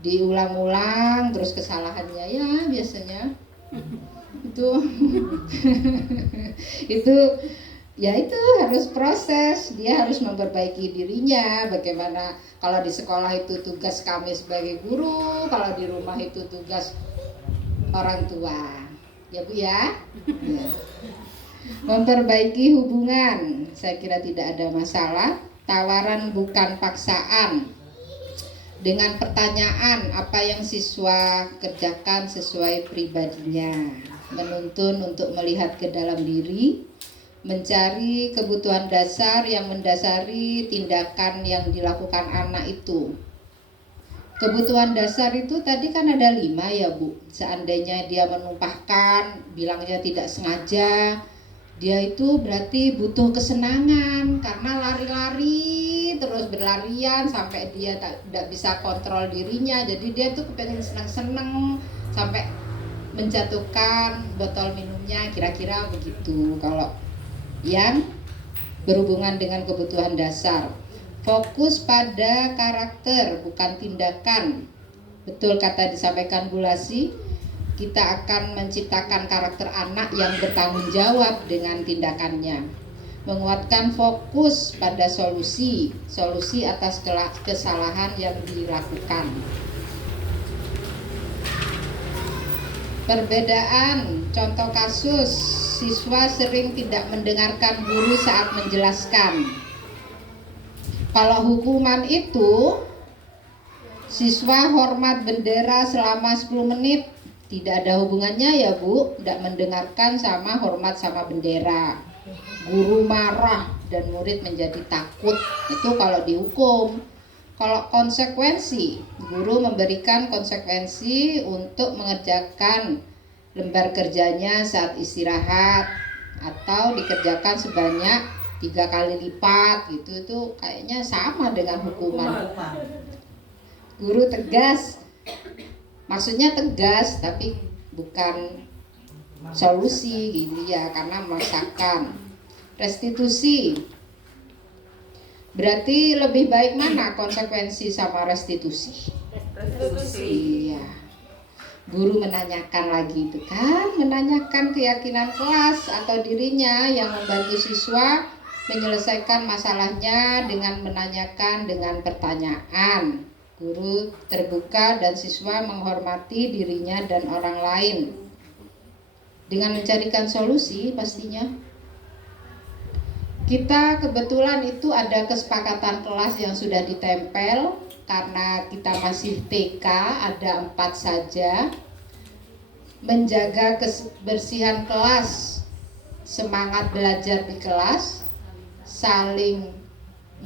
diulang-ulang terus kesalahannya ya biasanya itu ya itu harus proses, dia harus memperbaiki dirinya. Bagaimana kalau di sekolah itu tugas kami sebagai guru, kalau di rumah itu tugas orang tua ya Bu ya. Ya. Memperbaiki hubungan, saya kira tidak ada masalah. Tawaran bukan paksaan. Dengan pertanyaan apa yang siswa kerjakan sesuai pribadinya, menuntun untuk melihat ke dalam diri, mencari kebutuhan dasar yang mendasari tindakan yang dilakukan anak itu. Kebutuhan dasar itu tadi kan ada 5 ya Bu. Seandainya dia menumpahkan, bilangnya tidak sengaja, dia itu berarti butuh kesenangan karena lari-lari terus berlarian sampai dia tidak bisa kontrol dirinya. Jadi dia tuh kepengen senang-senang sampai menjatuhkan botol minumnya, kira-kira begitu. Kalau yang berhubungan dengan kebutuhan dasar, fokus pada karakter bukan tindakan. Betul kata disampaikan Bu Lasi, kita akan menciptakan karakter anak yang bertanggung jawab dengan tindakannya. Menguatkan fokus pada solusi atas kesalahan yang dilakukan. Perbedaan, contoh kasus, siswa sering tidak mendengarkan guru saat menjelaskan. Kalau hukuman itu, siswa hormat bendera selama 10 menit. Tidak ada hubungannya ya Bu, tidak mendengarkan sama hormat sama bendera. Guru marah dan murid menjadi takut, itu kalau dihukum. Kalau konsekuensi, guru memberikan konsekuensi untuk mengerjakan lembar kerjanya saat istirahat atau dikerjakan sebanyak 3 kali lipat gitu. Itu kayaknya sama dengan hukuman. Guru tegas, maksudnya tegas tapi bukan solusi gitu ya, karena memaksakan. Restitusi berarti lebih baik mana konsekuensi sama restitusi? Restitusi. Iya. Guru menanyakan lagi itu kan, menanyakan keyakinan kelas atau dirinya yang membantu siswa menyelesaikan masalahnya dengan menanyakan dengan pertanyaan. Guru terbuka dan siswa menghormati dirinya dan orang lain dengan mencarikan solusi pastinya. Kita kebetulan itu ada kesepakatan kelas yang sudah ditempel karena kita masih TK, ada 4 saja. Menjaga kebersihan kelas, semangat belajar di kelas, saling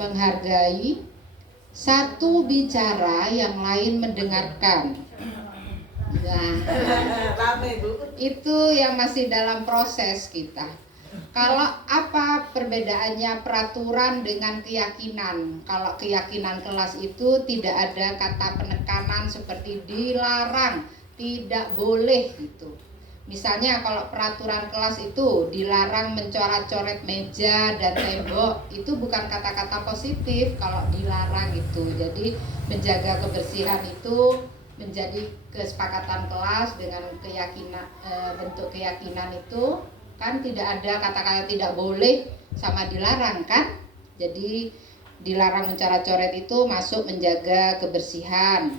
menghargai, satu bicara yang lain mendengarkan. Nah, Rame Bu. itu yang masih dalam proses kita. Kalau apa perbedaannya peraturan dengan keyakinan? Kalau keyakinan kelas itu tidak ada kata penekanan seperti dilarang, tidak boleh gitu. Misalnya kalau peraturan kelas itu dilarang mencoret-coret meja dan tembok, itu bukan kata-kata positif kalau dilarang itu. Jadi menjaga kebersihan itu menjadi kesepakatan kelas dengan keyakinan, bentuk keyakinan itu kan tidak ada kata-kata tidak boleh sama dilarang kan. Jadi dilarang mencoret-coret itu masuk menjaga kebersihan.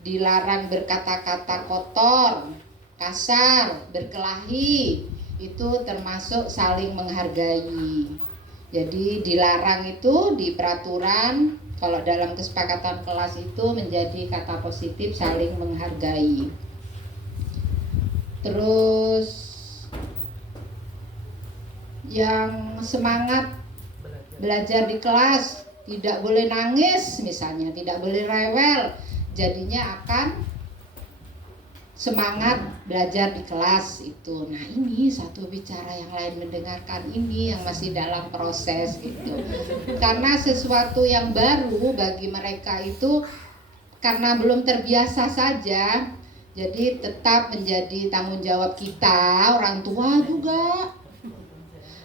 Dilarang berkata-kata kotor, kasar, berkelahi, itu termasuk saling menghargai. Jadi dilarang itu di peraturan, kalau dalam kesepakatan kelas itu menjadi kata positif saling menghargai. Terus yang semangat belajar di kelas tidak boleh nangis misalnya, tidak boleh rewel, jadinya akan semangat belajar di kelas itu. Nah ini satu bicara, yang lain mendengarkan, ini yang masih dalam proses gitu. Karena sesuatu yang baru bagi mereka itu karena belum terbiasa saja, jadi tetap menjadi tanggung jawab kita orang tua juga.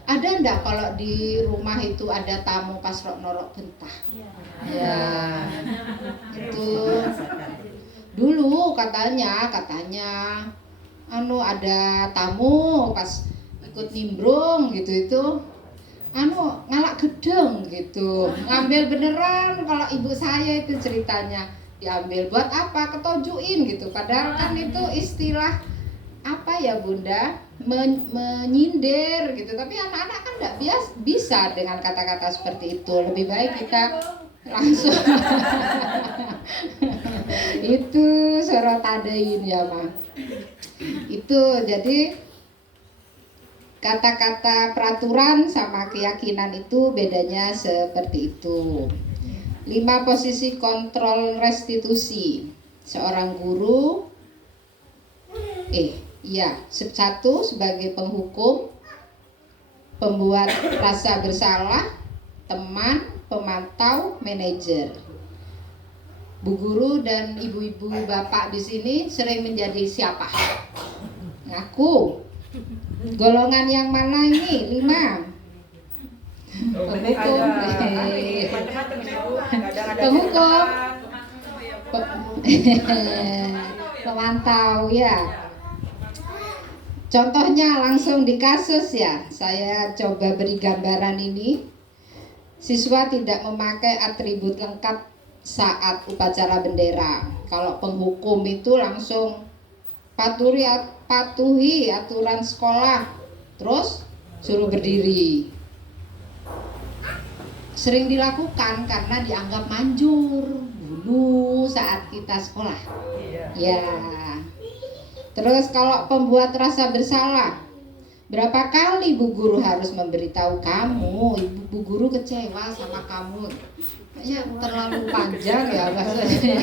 Ada enggak kalau di rumah itu ada tamu pas norok gentah? Ya, itu dulu katanya ada tamu pas ikut nimbrung gitu itu ngalak gedeng gitu, ngambil beneran. Kalau ibu saya itu ceritanya diambil buat apa, ketojuin gitu, padahal kan itu istilah apa ya bunda, menyindir gitu. Tapi anak-anak kan nggak bisa dengan kata-kata seperti itu. Lebih baik kita langsung itu surat tadain ya mah. Itu jadi kata-kata peraturan sama keyakinan itu bedanya seperti itu. 5 posisi kontrol restitusi seorang guru. Satu sebagai penghukum, pembuat rasa bersalah, teman, pemantau, manajer. Bu guru dan ibu-ibu bapak di sini sering menjadi siapa? Ngaku. Golongan yang mana ini? 5. Penghukum. Penghukum. Pemantau ya. Contohnya langsung di kasus ya. Saya coba beri gambaran ini. Siswa tidak memakai atribut lengkap saat upacara bendera. Kalau penghukum itu langsung patuhi aturan sekolah, terus suruh berdiri. Sering dilakukan karena dianggap manjur dulu saat kita sekolah. Ya. Terus kalau pembuat rasa bersalah, berapa kali bu guru harus memberitahu kamu, ibu guru kecewa sama kamu. Kayaknya terlalu panjang ya bahasanya.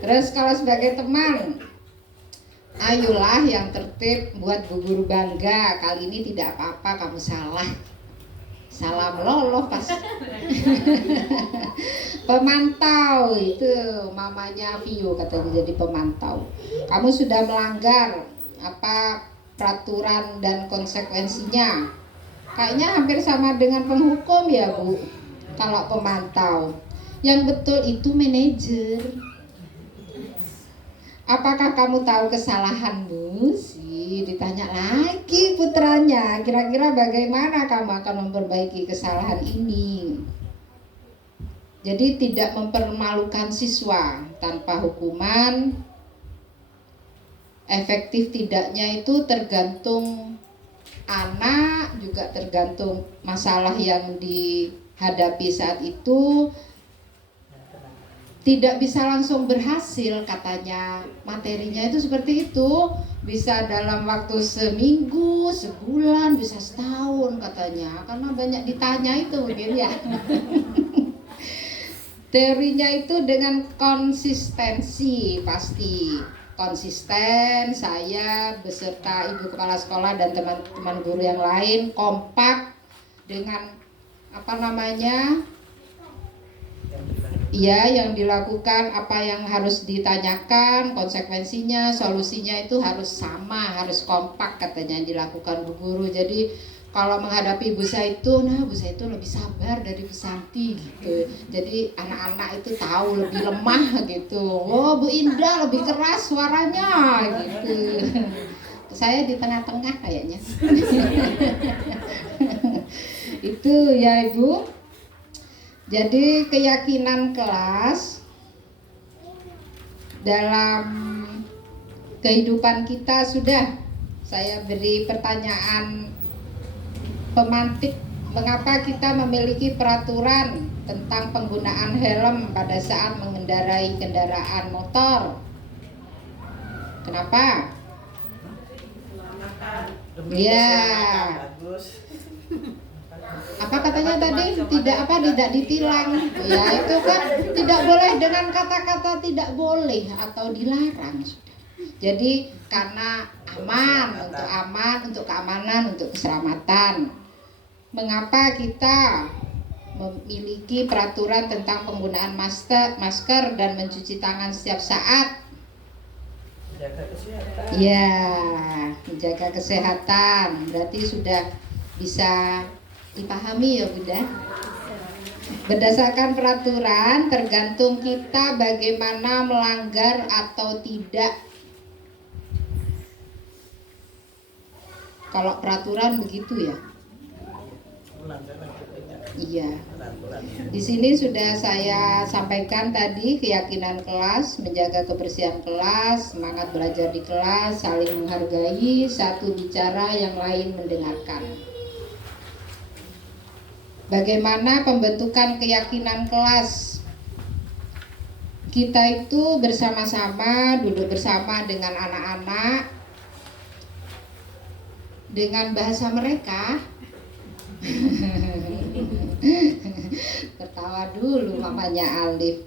Terus kalau sebagai teman, ayolah yang tertib, buat bu guru bangga. Kali ini tidak apa-apa kamu salah. Salam loloh pas. Pemantau itu mamanya Vio katanya jadi pemantau. Kamu sudah melanggar apa peraturan dan konsekuensinya. Kayaknya hampir sama dengan penghukum ya Bu. Kalau pemantau, yang betul itu manajer. Apakah kamu tahu kesalahanmu? Ditanya lagi putranya, kira-kira bagaimana kamu akan memperbaiki kesalahan ini? Jadi tidak mempermalukan siswa tanpa hukuman. Efektif tidaknya itu tergantung anak, juga tergantung masalah yang dihadapi saat itu. Tidak bisa langsung berhasil katanya, materinya itu seperti itu, bisa dalam waktu seminggu, sebulan, bisa setahun katanya, karena banyak ditanya itu mungkin ya. Teorinya itu dengan konsistensi pasti. konsisten, saya beserta ibu kepala sekolah dan teman-teman guru yang lain kompak dengan yang dilakukan, apa yang harus ditanyakan, konsekuensinya, solusinya itu harus sama, harus kompak katanya dilakukan Bu Guru. Jadi kalau menghadapi Bu Zaitun, Bu Zaitun lebih sabar dari Bu Santi gitu. Jadi anak-anak itu tahu lebih lemah gitu. Oh, Bu Indah lebih keras suaranya gitu. Saya di tengah-tengah kayaknya. Itu ya Ibu. Jadi keyakinan kelas dalam kehidupan kita sudah saya beri pertanyaan pemantik, mengapa kita memiliki peraturan tentang penggunaan helm pada saat mengendarai kendaraan motor? Kenapa? Ya. Apa katanya tadi? Tidak ditilang. Ya itu kan tidak boleh dengan kata-kata tidak boleh atau dilarang. Jadi karena aman, untuk keamanan, untuk keselamatan. Mengapa kita memiliki peraturan tentang penggunaan masker dan mencuci tangan setiap saat? Menjaga kesehatan. Ya, menjaga kesehatan. Berarti sudah bisa dipahami ya Bunda. Berdasarkan peraturan tergantung kita bagaimana melanggar atau tidak. Kalau peraturan begitu ya. Iya. Di sini sudah saya sampaikan tadi keyakinan kelas, menjaga kebersihan kelas, semangat belajar di kelas, saling menghargai, satu bicara yang lain mendengarkan. Bagaimana pembentukan keyakinan kelas? Kita itu bersama-sama, duduk bersama dengan anak-anak dengan bahasa mereka. Tertawa dulu mamanya Alif.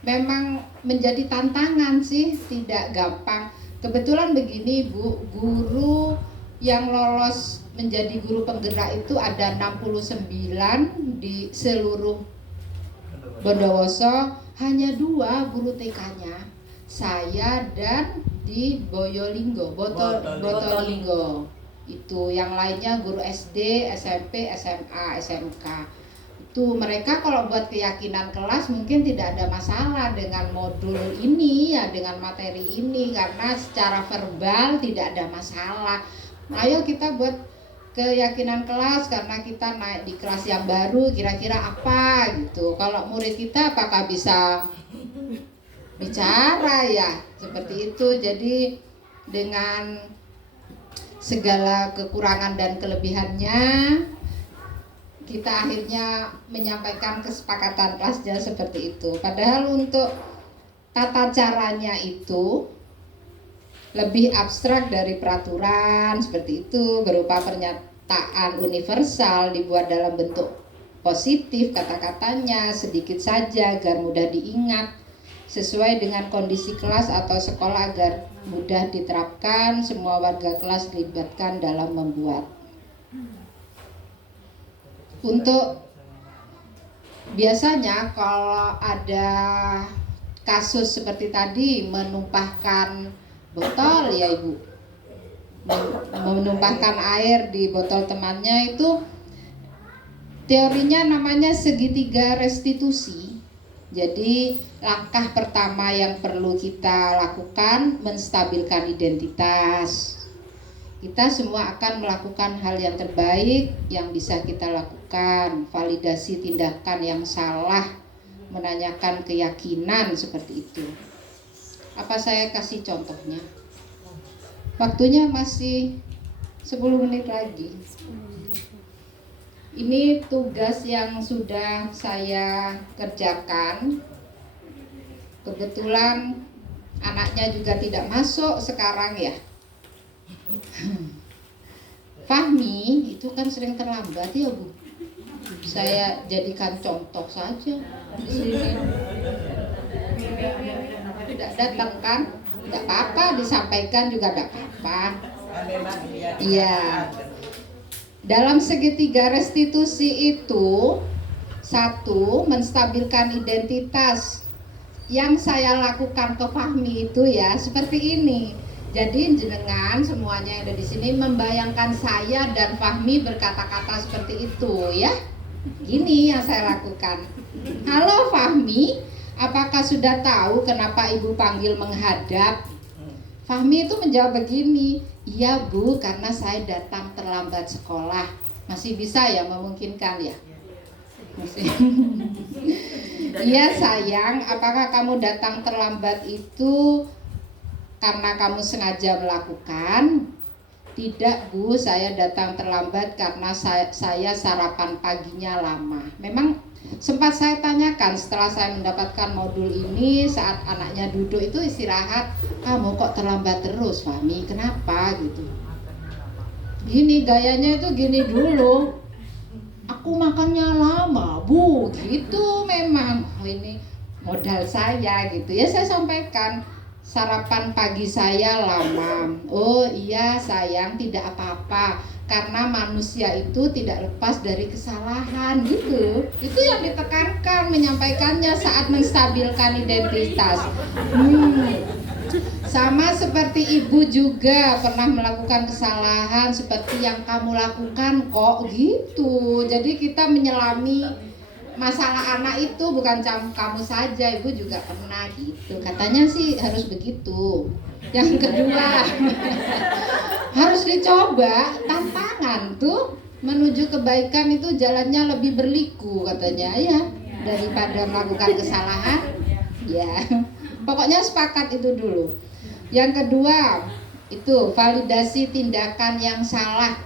Memang menjadi tantangan sih, tidak gampang. Kebetulan begini Bu, guru yang lolos menjadi guru penggerak itu ada 69 di seluruh Bondowoso, hanya 2 guru TK-nya, saya dan di Boyolinggo, Botolinggo. Itu yang lainnya guru SD, SMP, SMA, SMK. Itu mereka kalau buat keyakinan kelas mungkin tidak ada masalah dengan modul ini ya, dengan materi ini, karena secara verbal tidak ada masalah. Ayo kita buat keyakinan kelas karena kita naik di kelas yang baru, kira-kira apa gitu. Kalau murid kita apakah bisa bicara ya, seperti itu. Jadi dengan segala kekurangan dan kelebihannya, kita akhirnya menyampaikan kesepakatan kelasnya seperti itu. Padahal untuk tata caranya itu lebih abstrak dari peraturan seperti itu, berupa pernyataan universal dibuat dalam bentuk positif, kata-katanya sedikit saja agar mudah diingat, sesuai dengan kondisi kelas atau sekolah agar mudah diterapkan, semua warga kelas dilibatkan dalam membuat. Untuk biasanya kalau ada kasus seperti tadi menumpahkan botol ya Ibu, menumpahkan air di botol temannya, itu teorinya namanya segitiga restitusi. Jadi langkah pertama yang perlu kita lakukan menstabilkan identitas. Kita semua akan melakukan hal yang terbaik yang bisa kita lakukan, validasi tindakan yang salah, menanyakan keyakinan seperti itu. Apa saya kasih contohnya? Waktunya masih 10 menit lagi. Ini tugas yang sudah saya kerjakan. Kebetulan anaknya juga tidak masuk sekarang ya. Fahmi itu kan sering terlambat ya Bu. Saya jadikan contoh saja di sini. datang kan? Nggak apa-apa, disampaikan juga nggak apa-apa. Memang iya. Iya. Dalam segitiga restitusi itu, satu, menstabilkan identitas. Yang saya lakukan ke Fahmi itu ya seperti ini. Jadi jenengan semuanya yang ada di sini membayangkan saya dan Fahmi berkata-kata seperti itu ya. Gini yang saya lakukan. Halo Fahmi, apakah sudah tahu kenapa ibu panggil menghadap? Fahmi itu menjawab begini, iya Bu, karena saya datang terlambat sekolah. Masih bisa ya memungkinkan ya? Masih. Iya sayang, apakah kamu datang terlambat itu karena kamu sengaja melakukan? Tidak Bu, saya datang terlambat karena saya sarapan paginya lama. Memang sempat saya tanyakan setelah saya mendapatkan modul ini, saat anaknya duduk itu istirahat, kamu kok terlambat terus Fahmi, kenapa gitu? Gini gayanya itu gini dulu, aku makannya lama Bu, gitu memang. Oh, ini modal saya gitu ya, saya sampaikan sarapan pagi saya lama. Oh iya sayang, tidak apa-apa, karena manusia itu tidak lepas dari kesalahan gitu. Itu yang ditekankan, menyampaikannya saat menstabilkan identitas. Sama seperti ibu juga pernah melakukan kesalahan seperti yang kamu lakukan kok gitu. Jadi kita menyelami masalah anak itu bukan kamu saja, ibu juga pernah gitu. Katanya sih harus begitu. Yang kedua harus dicoba tantangan tuh, menuju kebaikan itu jalannya lebih berliku katanya ya, daripada melakukan kesalahan ya. Pokoknya sepakat itu dulu. Yang kedua itu validasi tindakan yang salah.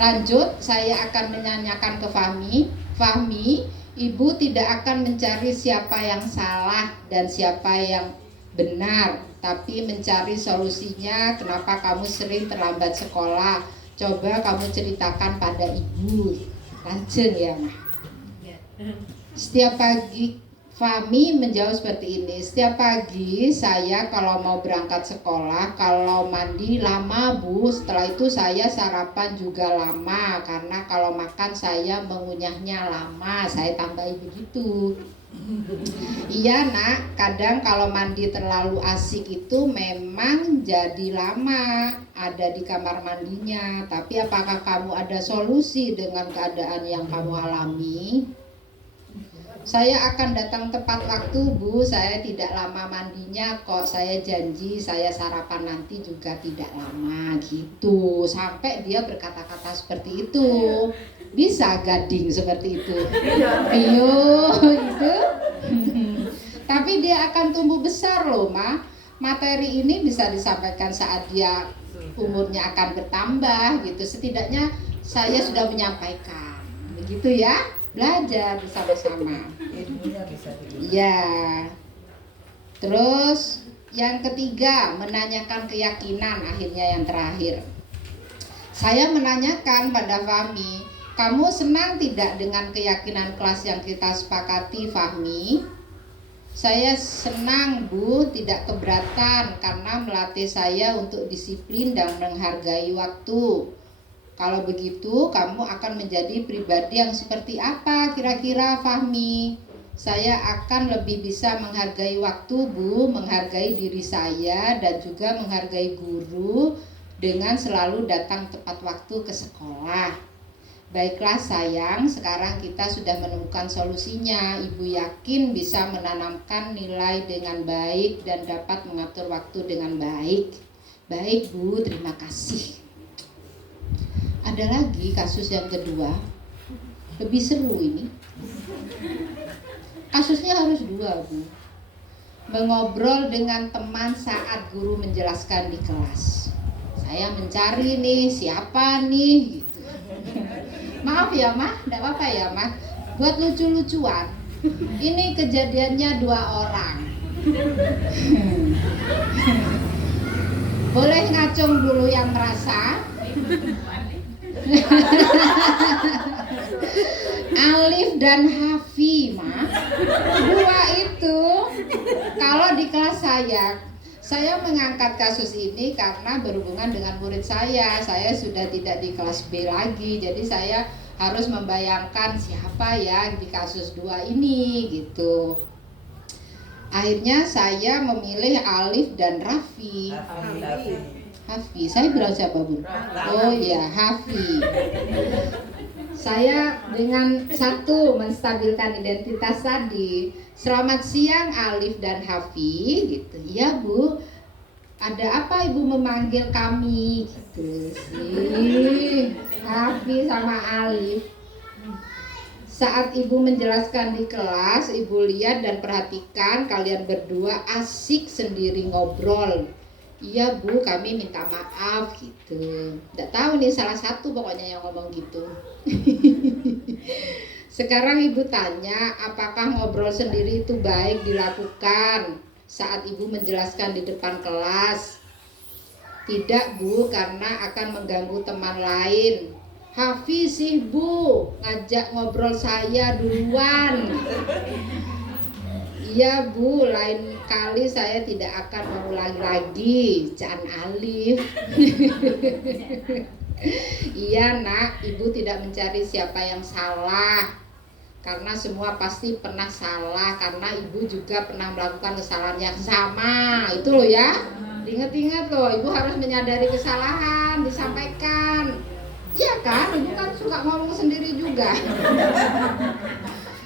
Lanjut, saya akan menanyakan ke Fahmi. Fahmi, ibu tidak akan mencari siapa yang salah dan siapa yang benar, tapi mencari solusinya kenapa kamu sering terlambat sekolah. Coba kamu ceritakan pada ibu. Lanjut ya Mah. Setiap pagi Fahmi menjawab seperti ini, setiap pagi saya kalau mau berangkat sekolah, kalau mandi lama Bu, setelah itu saya sarapan juga lama, karena kalau makan saya mengunyahnya lama, saya tambahin begitu. Iya nak, kadang kalau mandi terlalu asik itu memang jadi lama, ada di kamar mandinya. Tapi apakah kamu ada solusi dengan keadaan yang kamu alami? Saya akan datang tepat waktu Bu, saya tidak lama mandinya kok, saya janji saya sarapan nanti juga tidak lama gitu. Sampai dia berkata-kata seperti itu. Bisa gading seperti itu. Iyo gitu. Tapi dia akan tumbuh besar loh Ma. Materi ini bisa disampaikan saat dia umurnya akan bertambah gitu. Setidaknya saya sudah menyampaikan. Begitu ya. Belajar bersama-sama. Ilmunya bisa dilihat. Ya. Terus yang ketiga, menanyakan keyakinan, akhirnya yang terakhir. Saya menanyakan pada Fahmi, kamu senang tidak dengan keyakinan kelas yang kita sepakati Fahmi? Saya senang Bu, tidak keberatan karena melatih saya untuk disiplin dan menghargai waktu. Kalau begitu, kamu akan menjadi pribadi yang seperti apa kira-kira Fahmi? Saya akan lebih bisa menghargai waktu Bu, menghargai diri saya dan juga menghargai guru dengan selalu datang tepat waktu ke sekolah. Baiklah sayang, sekarang kita sudah menemukan solusinya. Ibu yakin bisa menanamkan nilai dengan baik dan dapat mengatur waktu dengan baik. Baik Bu, terima kasih. Ada lagi kasus yang kedua, lebih seru ini. Kasusnya harus dua Bu. Mengobrol dengan teman saat guru menjelaskan di kelas. Saya mencari nih siapa nih gitu. Maaf ya Mah, enggak apa-apa ya Mah. Buat lucu-lucuan. Ini kejadiannya 2 orang. Boleh ngacung dulu yang merasa. Alif dan Hafi Mah, 2 itu Kalau di kelas saya mengangkat kasus ini karena berhubungan dengan murid saya. Saya sudah tidak di kelas B lagi, jadi saya harus membayangkan siapa ya di kasus 2 ini gitu. Akhirnya saya memilih Alif dan Raffi. Hafi, saya bilang siapa Bun? Oh ya, Hafi. Saya dengan satu menstabilkan identitas tadi. Selamat siang Alif dan Hafi gitu. Iya Bu, ada apa Ibu memanggil kami gitu sih. Hafi sama Alif. Saat Ibu menjelaskan di kelas, Ibu lihat dan perhatikan kalian berdua asik sendiri ngobrol. Iya Bu, kami minta maaf gitu. Nggak tahu nih, salah satu pokoknya yang ngomong gitu. Sekarang Ibu tanya, apakah ngobrol sendiri itu baik dilakukan saat Ibu menjelaskan di depan kelas? Tidak Bu, karena akan mengganggu teman lain. Hafiz sih Bu, ngajak ngobrol saya duluan. Iya Bu, lain kali saya tidak akan mengulangi lagi. Can Alif. Iya Nak, Ibu tidak mencari siapa yang salah, karena semua pasti pernah salah, karena Ibu juga pernah melakukan kesalahan yang sama. Itu loh ya, ingat-ingat loh, Ibu harus menyadari kesalahan, disampaikan. Iya kan, Ibu kan suka ngomong sendiri juga.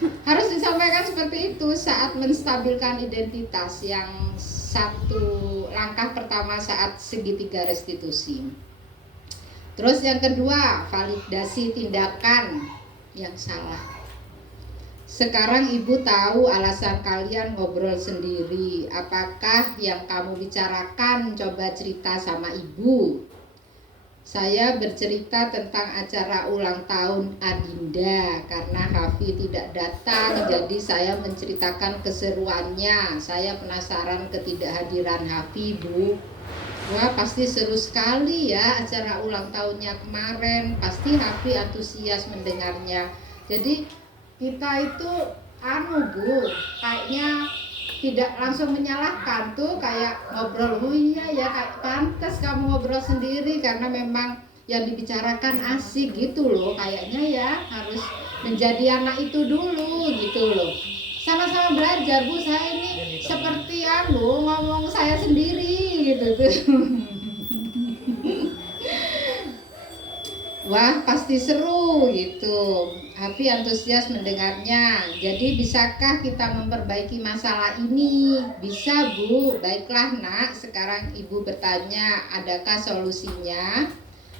Harus disampaikan seperti itu saat menstabilkan identitas. Yang satu langkah pertama saat segitiga restitusi. Terus yang kedua, validasi tindakan yang salah. Sekarang Ibu tahu alasan kalian ngobrol sendiri. Apakah yang kamu bicarakan? Coba cerita sama Ibu. Saya bercerita tentang acara ulang tahun Adinda karena Hafi tidak datang, jadi saya menceritakan keseruannya. Saya penasaran ketidakhadiran Hafi, Bu. Wah, pasti seru sekali ya acara ulang tahunnya kemarin. Pasti Hafi antusias mendengarnya. Jadi kita itu Bu, kayaknya tidak langsung menyalahkan tuh, kayak ngobrol, oh iya ya, kayak pantas kamu ngobrol sendiri karena memang yang dibicarakan asik gitu loh, kayaknya ya harus menjadi anak itu dulu gitu loh. Sama-sama belajar Bu, saya ini seperti ngomong saya sendiri gitu tuh. Wah, pasti seru gitu. Hafi antusias mendengarnya. Jadi bisakah kita memperbaiki masalah ini? Bisa Bu. Baiklah Nak, sekarang Ibu bertanya, adakah solusinya?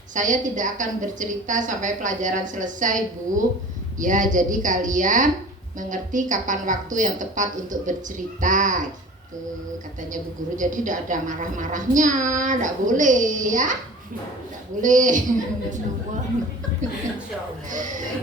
Saya tidak akan bercerita sampai pelajaran selesai Bu. Ya, jadi kalian mengerti kapan waktu yang tepat untuk bercerita gitu. Katanya Bu Guru, jadi tidak ada marah-marahnya, tidak boleh ya. Tidak boleh.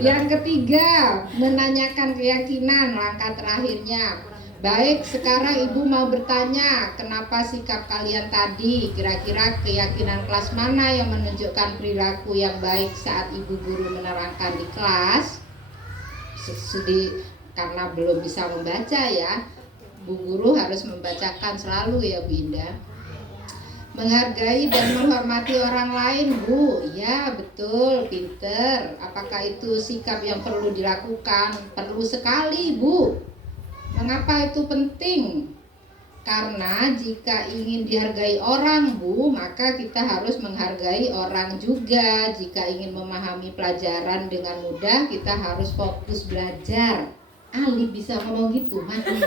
Yang ketiga, menanyakan keyakinan, langkah terakhirnya. Baik, sekarang Ibu mau bertanya, kenapa sikap kalian tadi? Kira-kira keyakinan kelas mana yang menunjukkan perilaku yang baik saat Ibu Guru menerangkan di kelas? Karena belum bisa membaca ya, Bu Guru harus membacakan selalu ya Bu Indah. Menghargai dan menghormati orang lain Bu. Ya betul, pinter. Apakah itu sikap yang perlu dilakukan? Perlu sekali Bu. Mengapa itu penting? Karena jika ingin dihargai orang Bu, maka kita harus menghargai orang juga. Jika ingin memahami pelajaran dengan mudah, kita harus fokus belajar. Ali bisa ngomong gitu, mati.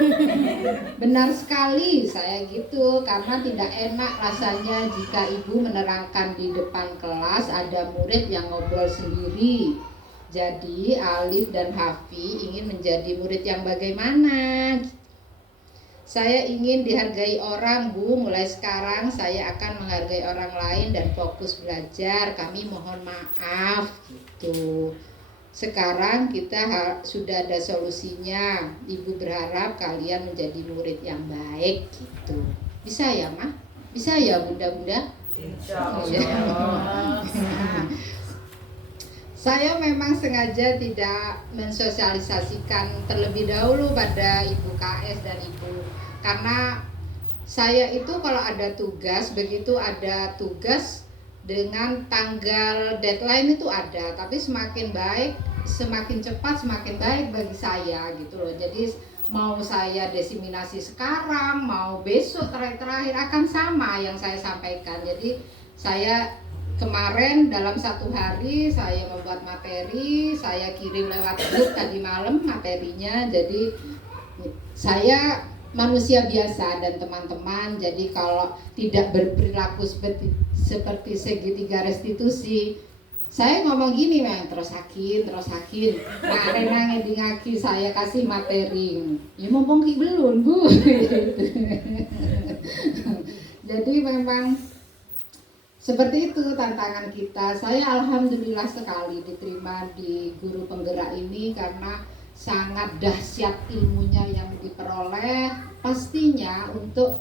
Benar sekali saya gitu, karena tidak enak rasanya jika Ibu menerangkan di depan kelas ada murid yang ngobrol sendiri. Jadi Alif dan Hafi ingin menjadi murid yang bagaimana? Saya ingin dihargai orang Bu, mulai sekarang saya akan menghargai orang lain dan fokus belajar. Kami mohon maaf gitu. Sekarang kita sudah ada solusinya. Ibu berharap kalian menjadi murid yang baik gitu. Bisa ya Mah? Bisa ya Bunda-bunda? Insya Allah. Saya memang sengaja tidak mensosialisasikan terlebih dahulu pada Ibu KS dan Ibu, karena saya itu kalau ada tugas, begitu ada tugas dengan tanggal deadline itu ada, tapi semakin baik, semakin cepat semakin baik bagi saya gitu loh. Jadi mau saya desiminasi sekarang, mau besok terakhir akan sama yang saya sampaikan. Jadi saya kemarin dalam 1 hari saya membuat materi, saya kirim lewat grup tadi malam materinya. Jadi saya manusia biasa dan teman-teman, jadi kalau tidak berperilaku seperti segitiga restitusi, saya ngomong gini memang terus hakin. Nah, Rena ngedingaki saya kasih materi, ya mumpung ki belum Bu. Jadi memang seperti itu tantangan kita. Saya alhamdulillah sekali diterima di guru penggerak ini karena sangat dahsyat ilmunya yang diperoleh. Pastinya untuk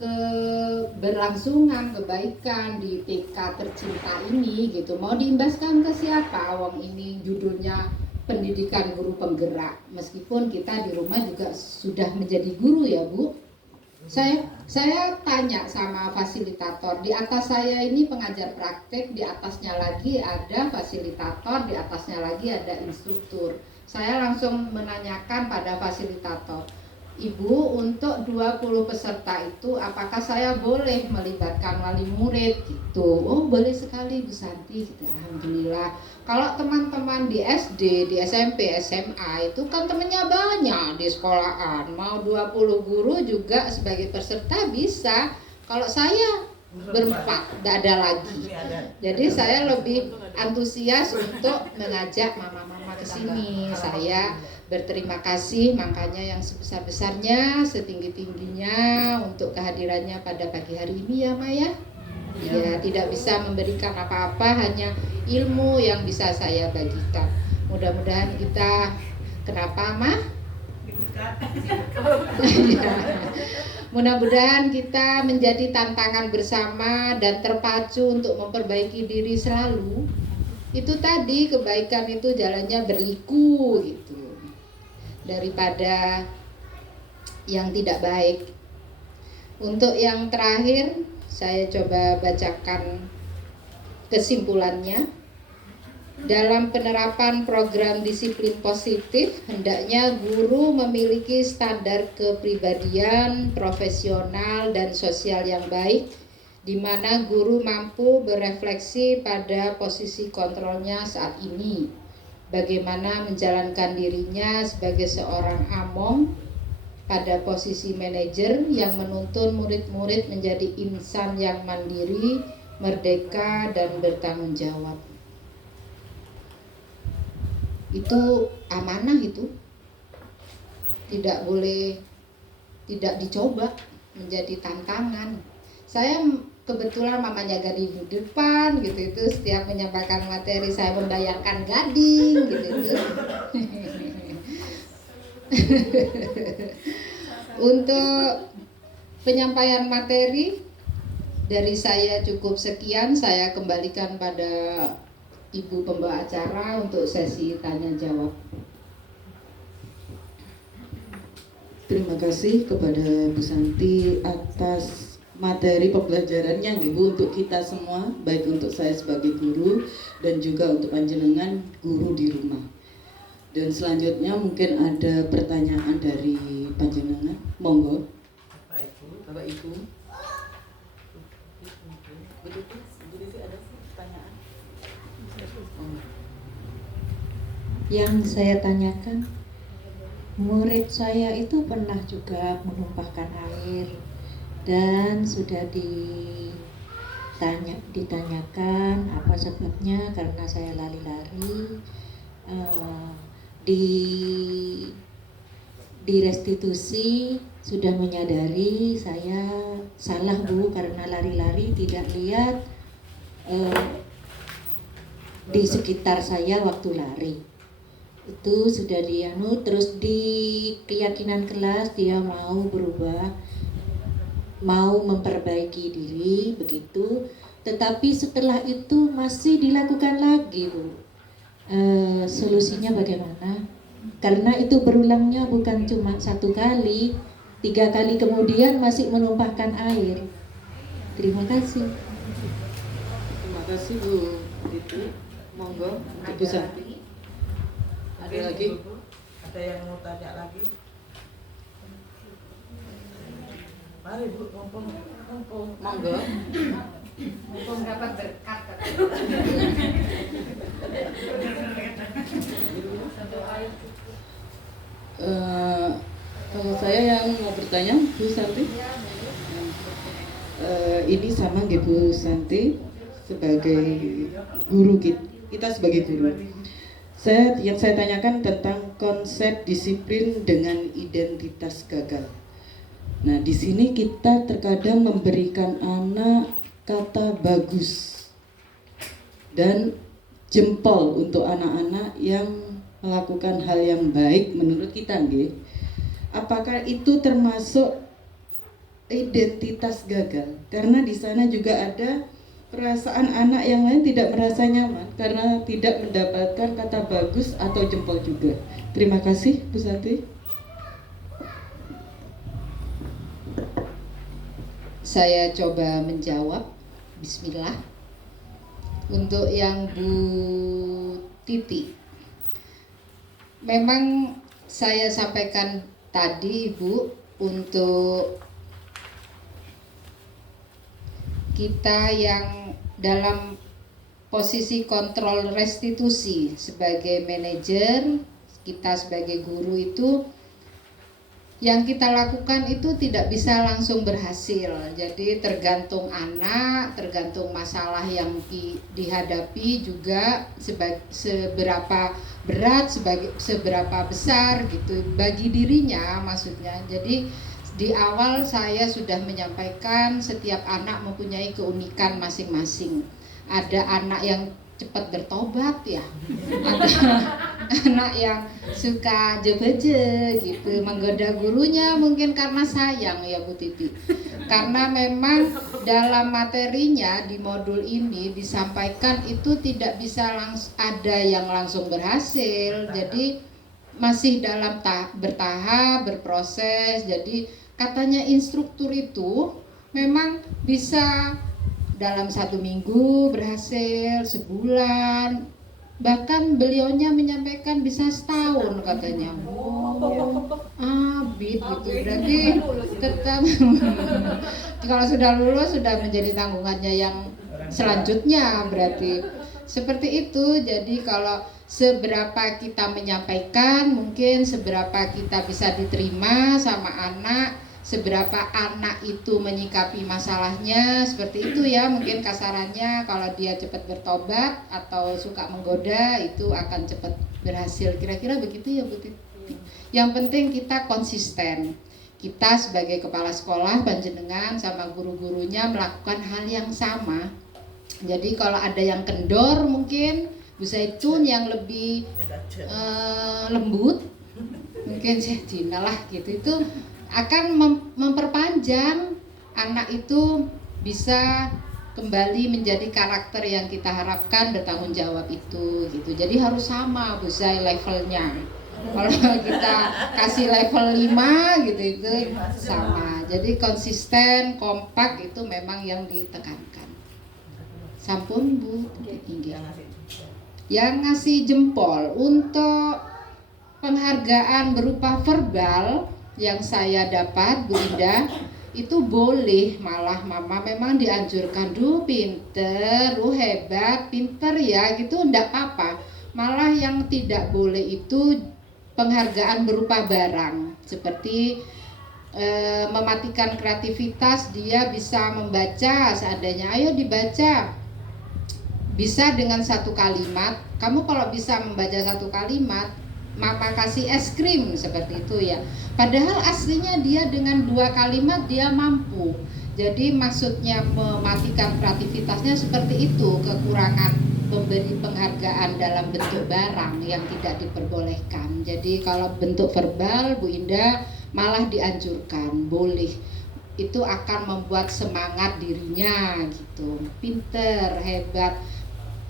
keberlangsungan kebaikan di TK tercinta ini gitu, mau diimbaskan ke siapa? Wong ini judulnya pendidikan guru penggerak. Meskipun kita di rumah juga sudah menjadi guru ya Bu. Saya tanya sama fasilitator, di atas saya ini pengajar praktek, di atasnya lagi ada fasilitator, di atasnya lagi ada instruktur. Saya langsung menanyakan pada fasilitator, Ibu, untuk 20 peserta itu apakah saya boleh melibatkan wali murid gitu? Oh, boleh sekali Bu Santi gitu. Alhamdulillah. Kalau teman-teman di SD, di SMP, SMA itu kan temennya banyak di sekolahan. Mau 20 guru juga sebagai peserta bisa. Kalau saya berempat, tidak ada lagi. Jadi saya lebih antusias untuk mengajak mama-mama ke sini. Saya berterima kasih makanya yang sebesar-besarnya, setinggi-tingginya untuk kehadirannya pada pagi hari ini ya Maya. Ya, tidak bisa memberikan apa-apa, hanya ilmu yang bisa saya bagikan. Mudah-mudahan kita, kenapa Mah? Mudah-mudahan kita menjadi tantangan bersama dan terpacu untuk memperbaiki diri selalu. Itu tadi, kebaikan itu jalannya berliku gitu, daripada yang tidak baik. Untuk yang terakhir, saya coba bacakan kesimpulannya. Dalam penerapan program disiplin positif, hendaknya guru memiliki standar kepribadian, profesional, dan sosial yang baik, di mana guru mampu berefleksi pada posisi kontrolnya saat ini, bagaimana menjalankan dirinya sebagai seorang among pada posisi manajer yang menuntun murid-murid menjadi insan yang mandiri, merdeka, dan bertanggung jawab. Itu amanah, itu tidak boleh tidak dicoba, menjadi tantangan. Saya kebetulan mamanya Gading di depan gitu, itu setiap menyampaikan materi saya membayangkan Gading gitu itu. Untuk penyampaian materi dari saya cukup sekian. Saya kembalikan pada Ibu pembawa acara untuk sesi tanya jawab. Terima kasih kepada Bu Santi atas materi pembelajarannya Ibu untuk kita semua, baik untuk saya sebagai guru dan juga untuk panjenengan guru di rumah. Dan selanjutnya mungkin ada pertanyaan dari panjenengan, monggo. Bapak Ibu. Yang saya tanyakan, murid saya itu pernah juga menumpahkan air dan sudah ditanyakan apa sebabnya, karena saya lari-lari. Di restitusi sudah menyadari saya salah Bu, karena lari-lari tidak lihat di sekitar saya waktu lari. Itu sudah terus di keyakinan kelas dia mau berubah, mau memperbaiki diri begitu. Tetapi setelah itu masih dilakukan lagi Bu. solusinya bagaimana? Karena itu berulangnya bukan cuma 1 kali, 3 kali kemudian masih menumpahkan air. Terima kasih. Terima kasih Bu Titi. Monggo Ibu Santi. Ada lagi? Ada yang mau tanya lagi? Mari Bu, mumpung. Monggo. Mumpung dapat berkat. Kalau saya yang mau bertanya, Bu Santi, ini sama nggih Bu Santi sebagai guru kita sebagai guru. Yang saya tanyakan tentang konsep disiplin dengan identitas gagal. Nah, di sini kita terkadang memberikan anak kata bagus dan jempol untuk anak-anak yang melakukan hal yang baik menurut kita, nggih. Apakah itu termasuk identitas gagal? Karena di sana juga ada perasaan anak yang lain tidak merasa nyaman karena tidak mendapatkan kata bagus atau jempol juga. Terima kasih, Bu Santi. Saya coba menjawab. Bismillah. Untuk yang Bu Titi, memang saya sampaikan tadi Bu, untuk kita yang dalam posisi kontrol restitusi sebagai manajer, kita sebagai guru itu yang kita lakukan itu tidak bisa langsung berhasil. Jadi tergantung anak, tergantung masalah yang dihadapi juga, seberapa berat, seberapa besar gitu bagi dirinya maksudnya. Jadi di awal saya sudah menyampaikan setiap anak mempunyai keunikan masing-masing. Ada anak yang cepat bertobat ya, ada anak yang suka jebeje gitu, menggoda gurunya mungkin karena sayang ya Bu Titi. Karena memang dalam materinya di modul ini disampaikan itu tidak bisa ada yang langsung berhasil, jadi masih dalam bertahap, berproses. Jadi katanya instruktur itu memang bisa dalam 1 minggu berhasil, sebulan, bahkan beliaunya menyampaikan bisa setahun katanya. Abid gitu, berarti tetap kalau sudah lulus sudah menjadi tanggungannya yang selanjutnya berarti seperti itu. Jadi kalau seberapa kita menyampaikan, mungkin seberapa kita bisa diterima sama anak, seberapa anak itu menyikapi masalahnya, seperti itu ya mungkin kasarannya. Kalau dia cepat bertobat atau suka menggoda itu akan cepat berhasil, kira-kira begitu ya Bu Titi. Yang penting kita konsisten, kita sebagai kepala sekolah, panjenengan sama guru-gurunya melakukan hal yang sama. Jadi kalau ada yang kendor mungkin Bu Zaitun yang lebih lembut, mungkin saya Dina lah gitu, itu akan memperpanjang anak itu bisa kembali menjadi karakter yang kita harapkan, bertanggung jawab itu gitu. Jadi harus sama Bu Zai levelnya. Kalau kita kasih level 5 gitu itu sama. Jadi konsisten, kompak itu memang yang ditekankan. Sampun Bu tinggi. Yang ngasih jempol untuk penghargaan berupa verbal yang saya dapat Bu Indah itu boleh, malah mama memang dianjurkan, pinter, hebat, pinter ya gitu, enggak apa-apa. Malah yang tidak boleh itu penghargaan berupa barang, seperti mematikan kreativitas, dia bisa membaca seadanya, ayo dibaca, bisa dengan 1 kalimat. Kamu kalau bisa membaca 1 kalimat, mama kasih es krim, seperti itu ya. Padahal aslinya dia dengan 2 kalimat dia mampu. Jadi maksudnya mematikan kreativitasnya seperti itu, kekurangan memberi penghargaan dalam bentuk barang yang tidak diperbolehkan. Jadi kalau bentuk verbal Bu Indah malah dianjurkan, boleh. Itu akan membuat semangat dirinya gitu. Pinter, hebat.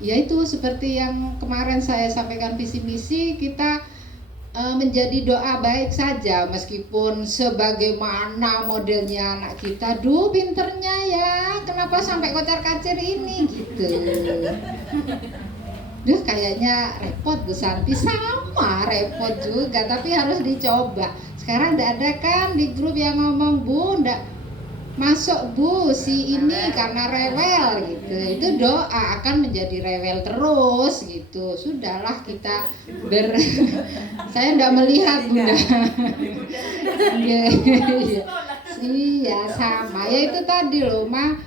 ya itu seperti yang kemarin saya sampaikan visi misi, kita menjadi doa baik saja meskipun sebagaimana modelnya anak kita, duh pinternya ya, kenapa sampai kocar-kacir ini gitu. Duh kayaknya repot Bu Santi, sama repot juga tapi harus dicoba. Sekarang enggak ada kan di grup yang ngomong Bu enggak masuk Bu si ini karena rewel gitu. Itu doa akan menjadi rewel terus gitu. Sudahlah kita saya enggak melihat Bunda. Iya sama. Ya itu tadi loh mah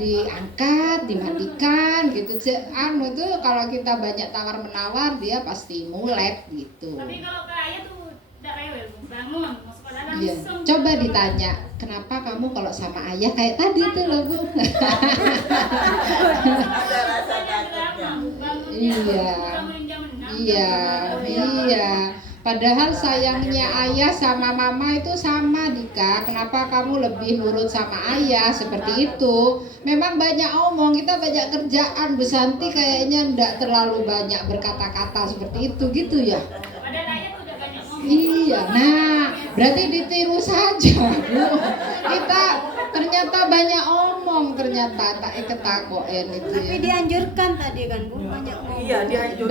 diangkat, dimandikan gitu. Anu tuh kalau kita banyak tawar menawar dia pasti mulet gitu. Tapi kalau ke ayah tuh udah rewel Bu, bangun masuk ke dalam Iya. langsung. Coba ditanya, kenapa kamu kalau sama ayah kayak tadi tuh loh Bu? Ada rasa takutnya. Iya. Iya, iya. Padahal sayangnya ayah sama mama itu sama Dika. Kenapa kamu lebih nurut sama ayah seperti itu? Memang banyak omong, kita banyak kerjaan. Bu Santi kayaknya enggak terlalu banyak berkata-kata seperti itu gitu ya. Padahal ayah tuh udah banyak ngomong. Iya, nah berarti ditiru saja Bu. Kita ternyata banyak omong, ternyata tak ketakoin itu Tapi ya. dianjurkan tadi kan Bu, banyak ngomong. Iya, dianjurkan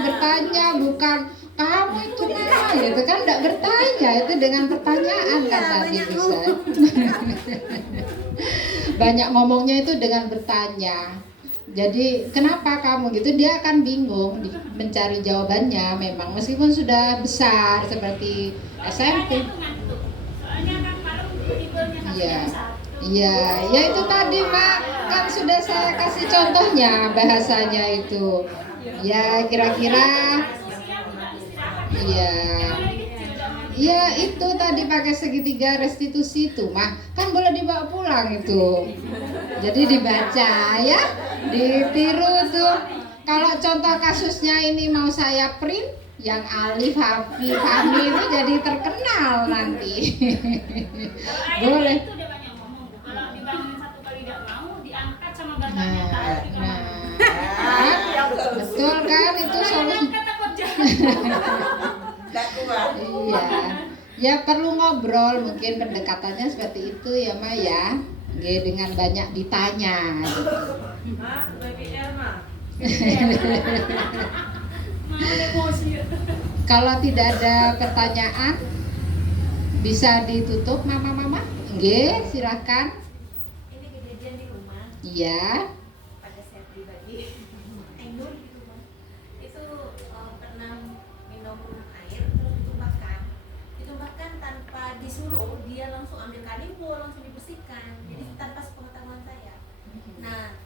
Bertanya bukan kamu itu mah gitu kan, enggak bertanya, itu dengan pertanyaan kan tadi banyak bisa. Banyak ngomongnya itu dengan bertanya. Jadi kenapa kamu gitu, dia akan bingung mencari jawabannya memang meskipun sudah besar seperti SMP. Ayah tuh ngantuk. Soalnya kan malam tidurnya Iya. sampai jam 1. Iya, ya itu tadi Mak, kan sudah saya kasih contohnya bahasanya itu. Ya kira-kira iya. Iya itu tadi pakai segitiga restitusi itu mah kan boleh dibawa pulang itu. Jadi dibaca ya, ditiru tuh. Kalau contoh kasusnya ini mau saya print, yang Alif, Hafi, Fahmi itu jadi terkenal nanti. Boleh. Itu dia banyak ngomong Bu. Kalau dibangunin satu kali tidak mau, diangkat sama gambarnya Nah, taruh di kamar. yang betul kan itu Kalau solusi. diangkat takut jahat. Tidak kuat. Iya, ya perlu ngobrol, mungkin pendekatannya seperti itu ya Ma ya, dengan banyak ditanya. Mak, BBR mah. Mau emosi. Kalau tidak ada pertanyaan, bisa ditutup Mama-mama? Nggih, silakan. Ini kejadian di rumah Iya, pada saya pribadi. Ainur di rumah itu pernah minum air terus ditumpahkan tanpa disuruh, dia langsung ambil kanebo langsung dibersihkan, jadi tanpa sepengetahuan saya. Nah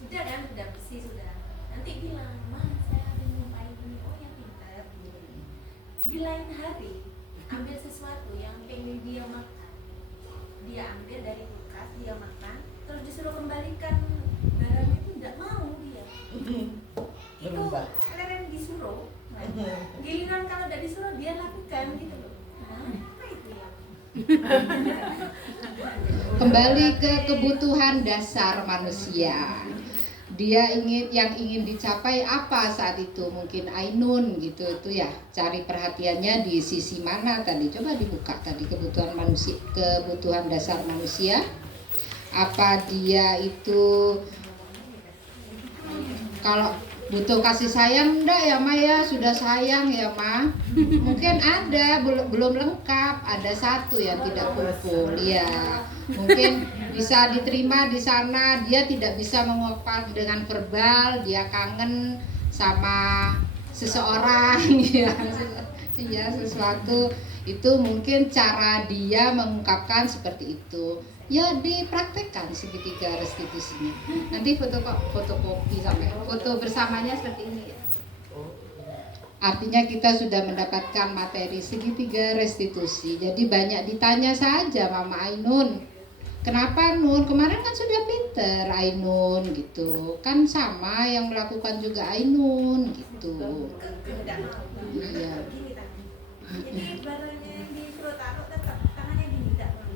sudah kan, sudah bersih sudah, nanti bilang mah saya minum air ini, oh yang pintar. Di lain hari ambil sesuatu yang pengen dia makan, dia ambil dari kulkas, dia makan, terus disuruh kembalikan barang itu tidak mau dia. Itu Berubah. kalian disuruh, giliran kalau tidak disuruh dia lakukan gitu loh. Apa itu ya? kembali ke kebutuhan dasar manusia. Dia yang ingin dicapai apa saat itu? Mungkin Ainun gitu itu ya. Cari perhatiannya di sisi mana tadi? Coba dibuka tadi kebutuhan manusia, kebutuhan dasar manusia. Apa dia itu kalau butuh kasih sayang enggak ya Ma ya? Sudah sayang ya Ma? Mungkin ada belum lengkap, ada satu yang tidak kumpul ya. Mungkin bisa diterima di sana, dia tidak bisa mengungkapkan dengan verbal, dia kangen sama seseorang ya. Iya, sesuatu itu mungkin cara dia mengungkapkan seperti itu. Ya dipraktekkan segitiga restitusinya. Nanti fotokopi sampai foto bersamanya seperti ini ya. Artinya kita sudah mendapatkan materi segitiga restitusi. Jadi banyak ditanya saja Mama Ainun. Kenapa Nun? Kemarin kan sudah pinter Ainun gitu. Kan sama yang melakukan juga Ainun gitu. Tidak mau. Iya. Gini tangan. Jadi barangnya yang disuruh taruh tetap tangannya gini, tidak mau.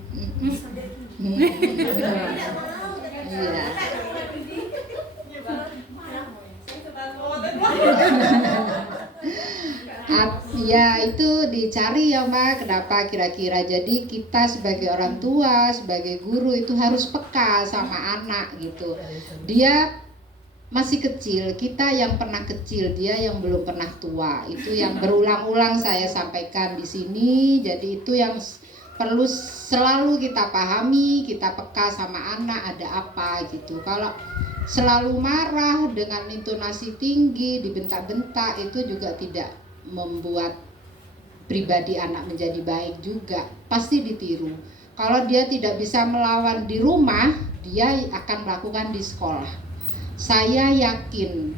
Sudah gini. Tidak mau. Iya. Tidak mau. Ya itu dicari ya Mbak, kenapa kira-kira. Jadi kita sebagai orang tua, sebagai guru itu harus peka sama anak gitu. Dia masih kecil, kita yang pernah kecil, dia yang belum pernah tua. Itu yang berulang-ulang saya sampaikan di sini. Jadi itu yang perlu selalu kita pahami, kita peka sama anak ada apa gitu. Kalau selalu marah dengan intonasi tinggi, dibentak-bentak, itu juga tidak membuat pribadi anak menjadi baik juga. Pasti ditiru. Kalau dia tidak bisa melawan di rumah, dia akan melakukan di sekolah. Saya yakin,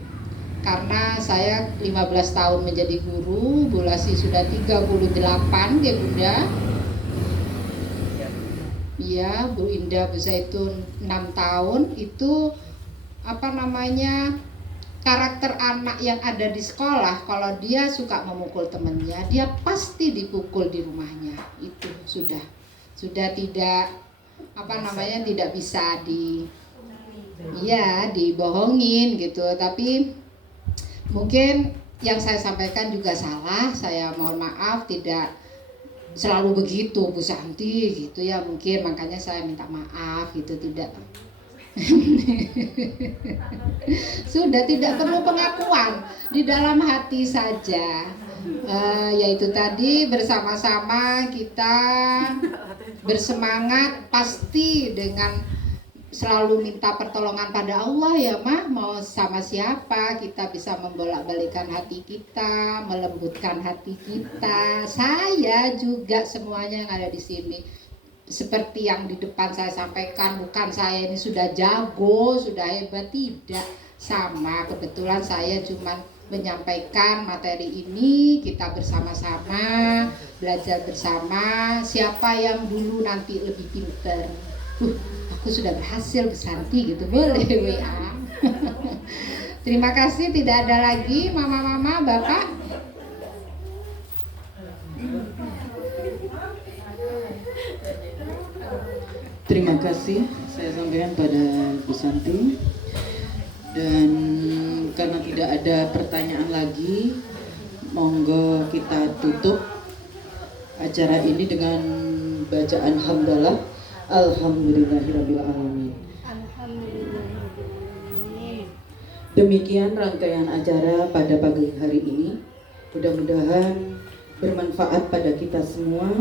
karena saya 15 tahun menjadi guru, Bu Lasih sudah 38 ya Bunda. Iya, Bu Indah, Bu Zaitun 6 tahun. Itu karakter anak yang ada di sekolah, kalau dia suka memukul temannya, dia pasti dipukul di rumahnya. Itu sudah tidak tidak bisa dibohongin gitu. Tapi mungkin yang saya sampaikan juga salah, saya mohon maaf, tidak selalu begitu Bu Santi gitu ya, mungkin makanya saya minta maaf gitu, tidak sudah tidak perlu pengakuan, di dalam hati saja. Yaitu tadi bersama-sama kita bersemangat, pasti dengan selalu minta pertolongan pada Allah ya Mah. Mau sama siapa kita bisa membolak-balikan hati kita, melembutkan hati kita. Saya juga semuanya yang ada di sini, seperti yang di depan saya sampaikan, bukan saya ini sudah jago, sudah hebat, tidak. Sama, kebetulan saya cuma menyampaikan materi ini, kita bersama-sama belajar bersama, siapa yang dulu nanti lebih pinter. Aku sudah berhasil Bu Santi gitu, boleh WA. Terima kasih, tidak ada lagi mama-mama, bapak. Terima kasih saya sampaikan pada Bu Santi. Dan karena tidak ada pertanyaan lagi, monggo kita tutup acara ini dengan bacaan hamdalah. Alhamdulillahirabbil alamin. Demikian rangkaian acara pada pagi hari ini. Mudah-mudahan bermanfaat pada kita semua.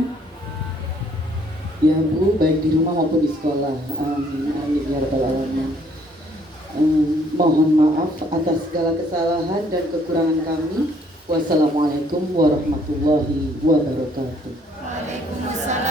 Ya Bu, baik di rumah maupun di sekolah. Amin, amin ya rabbal alamin. Mohon maaf atas segala kesalahan dan kekurangan kami. Wassalamualaikum warahmatullahi wabarakatuh. Waalaikumsalam.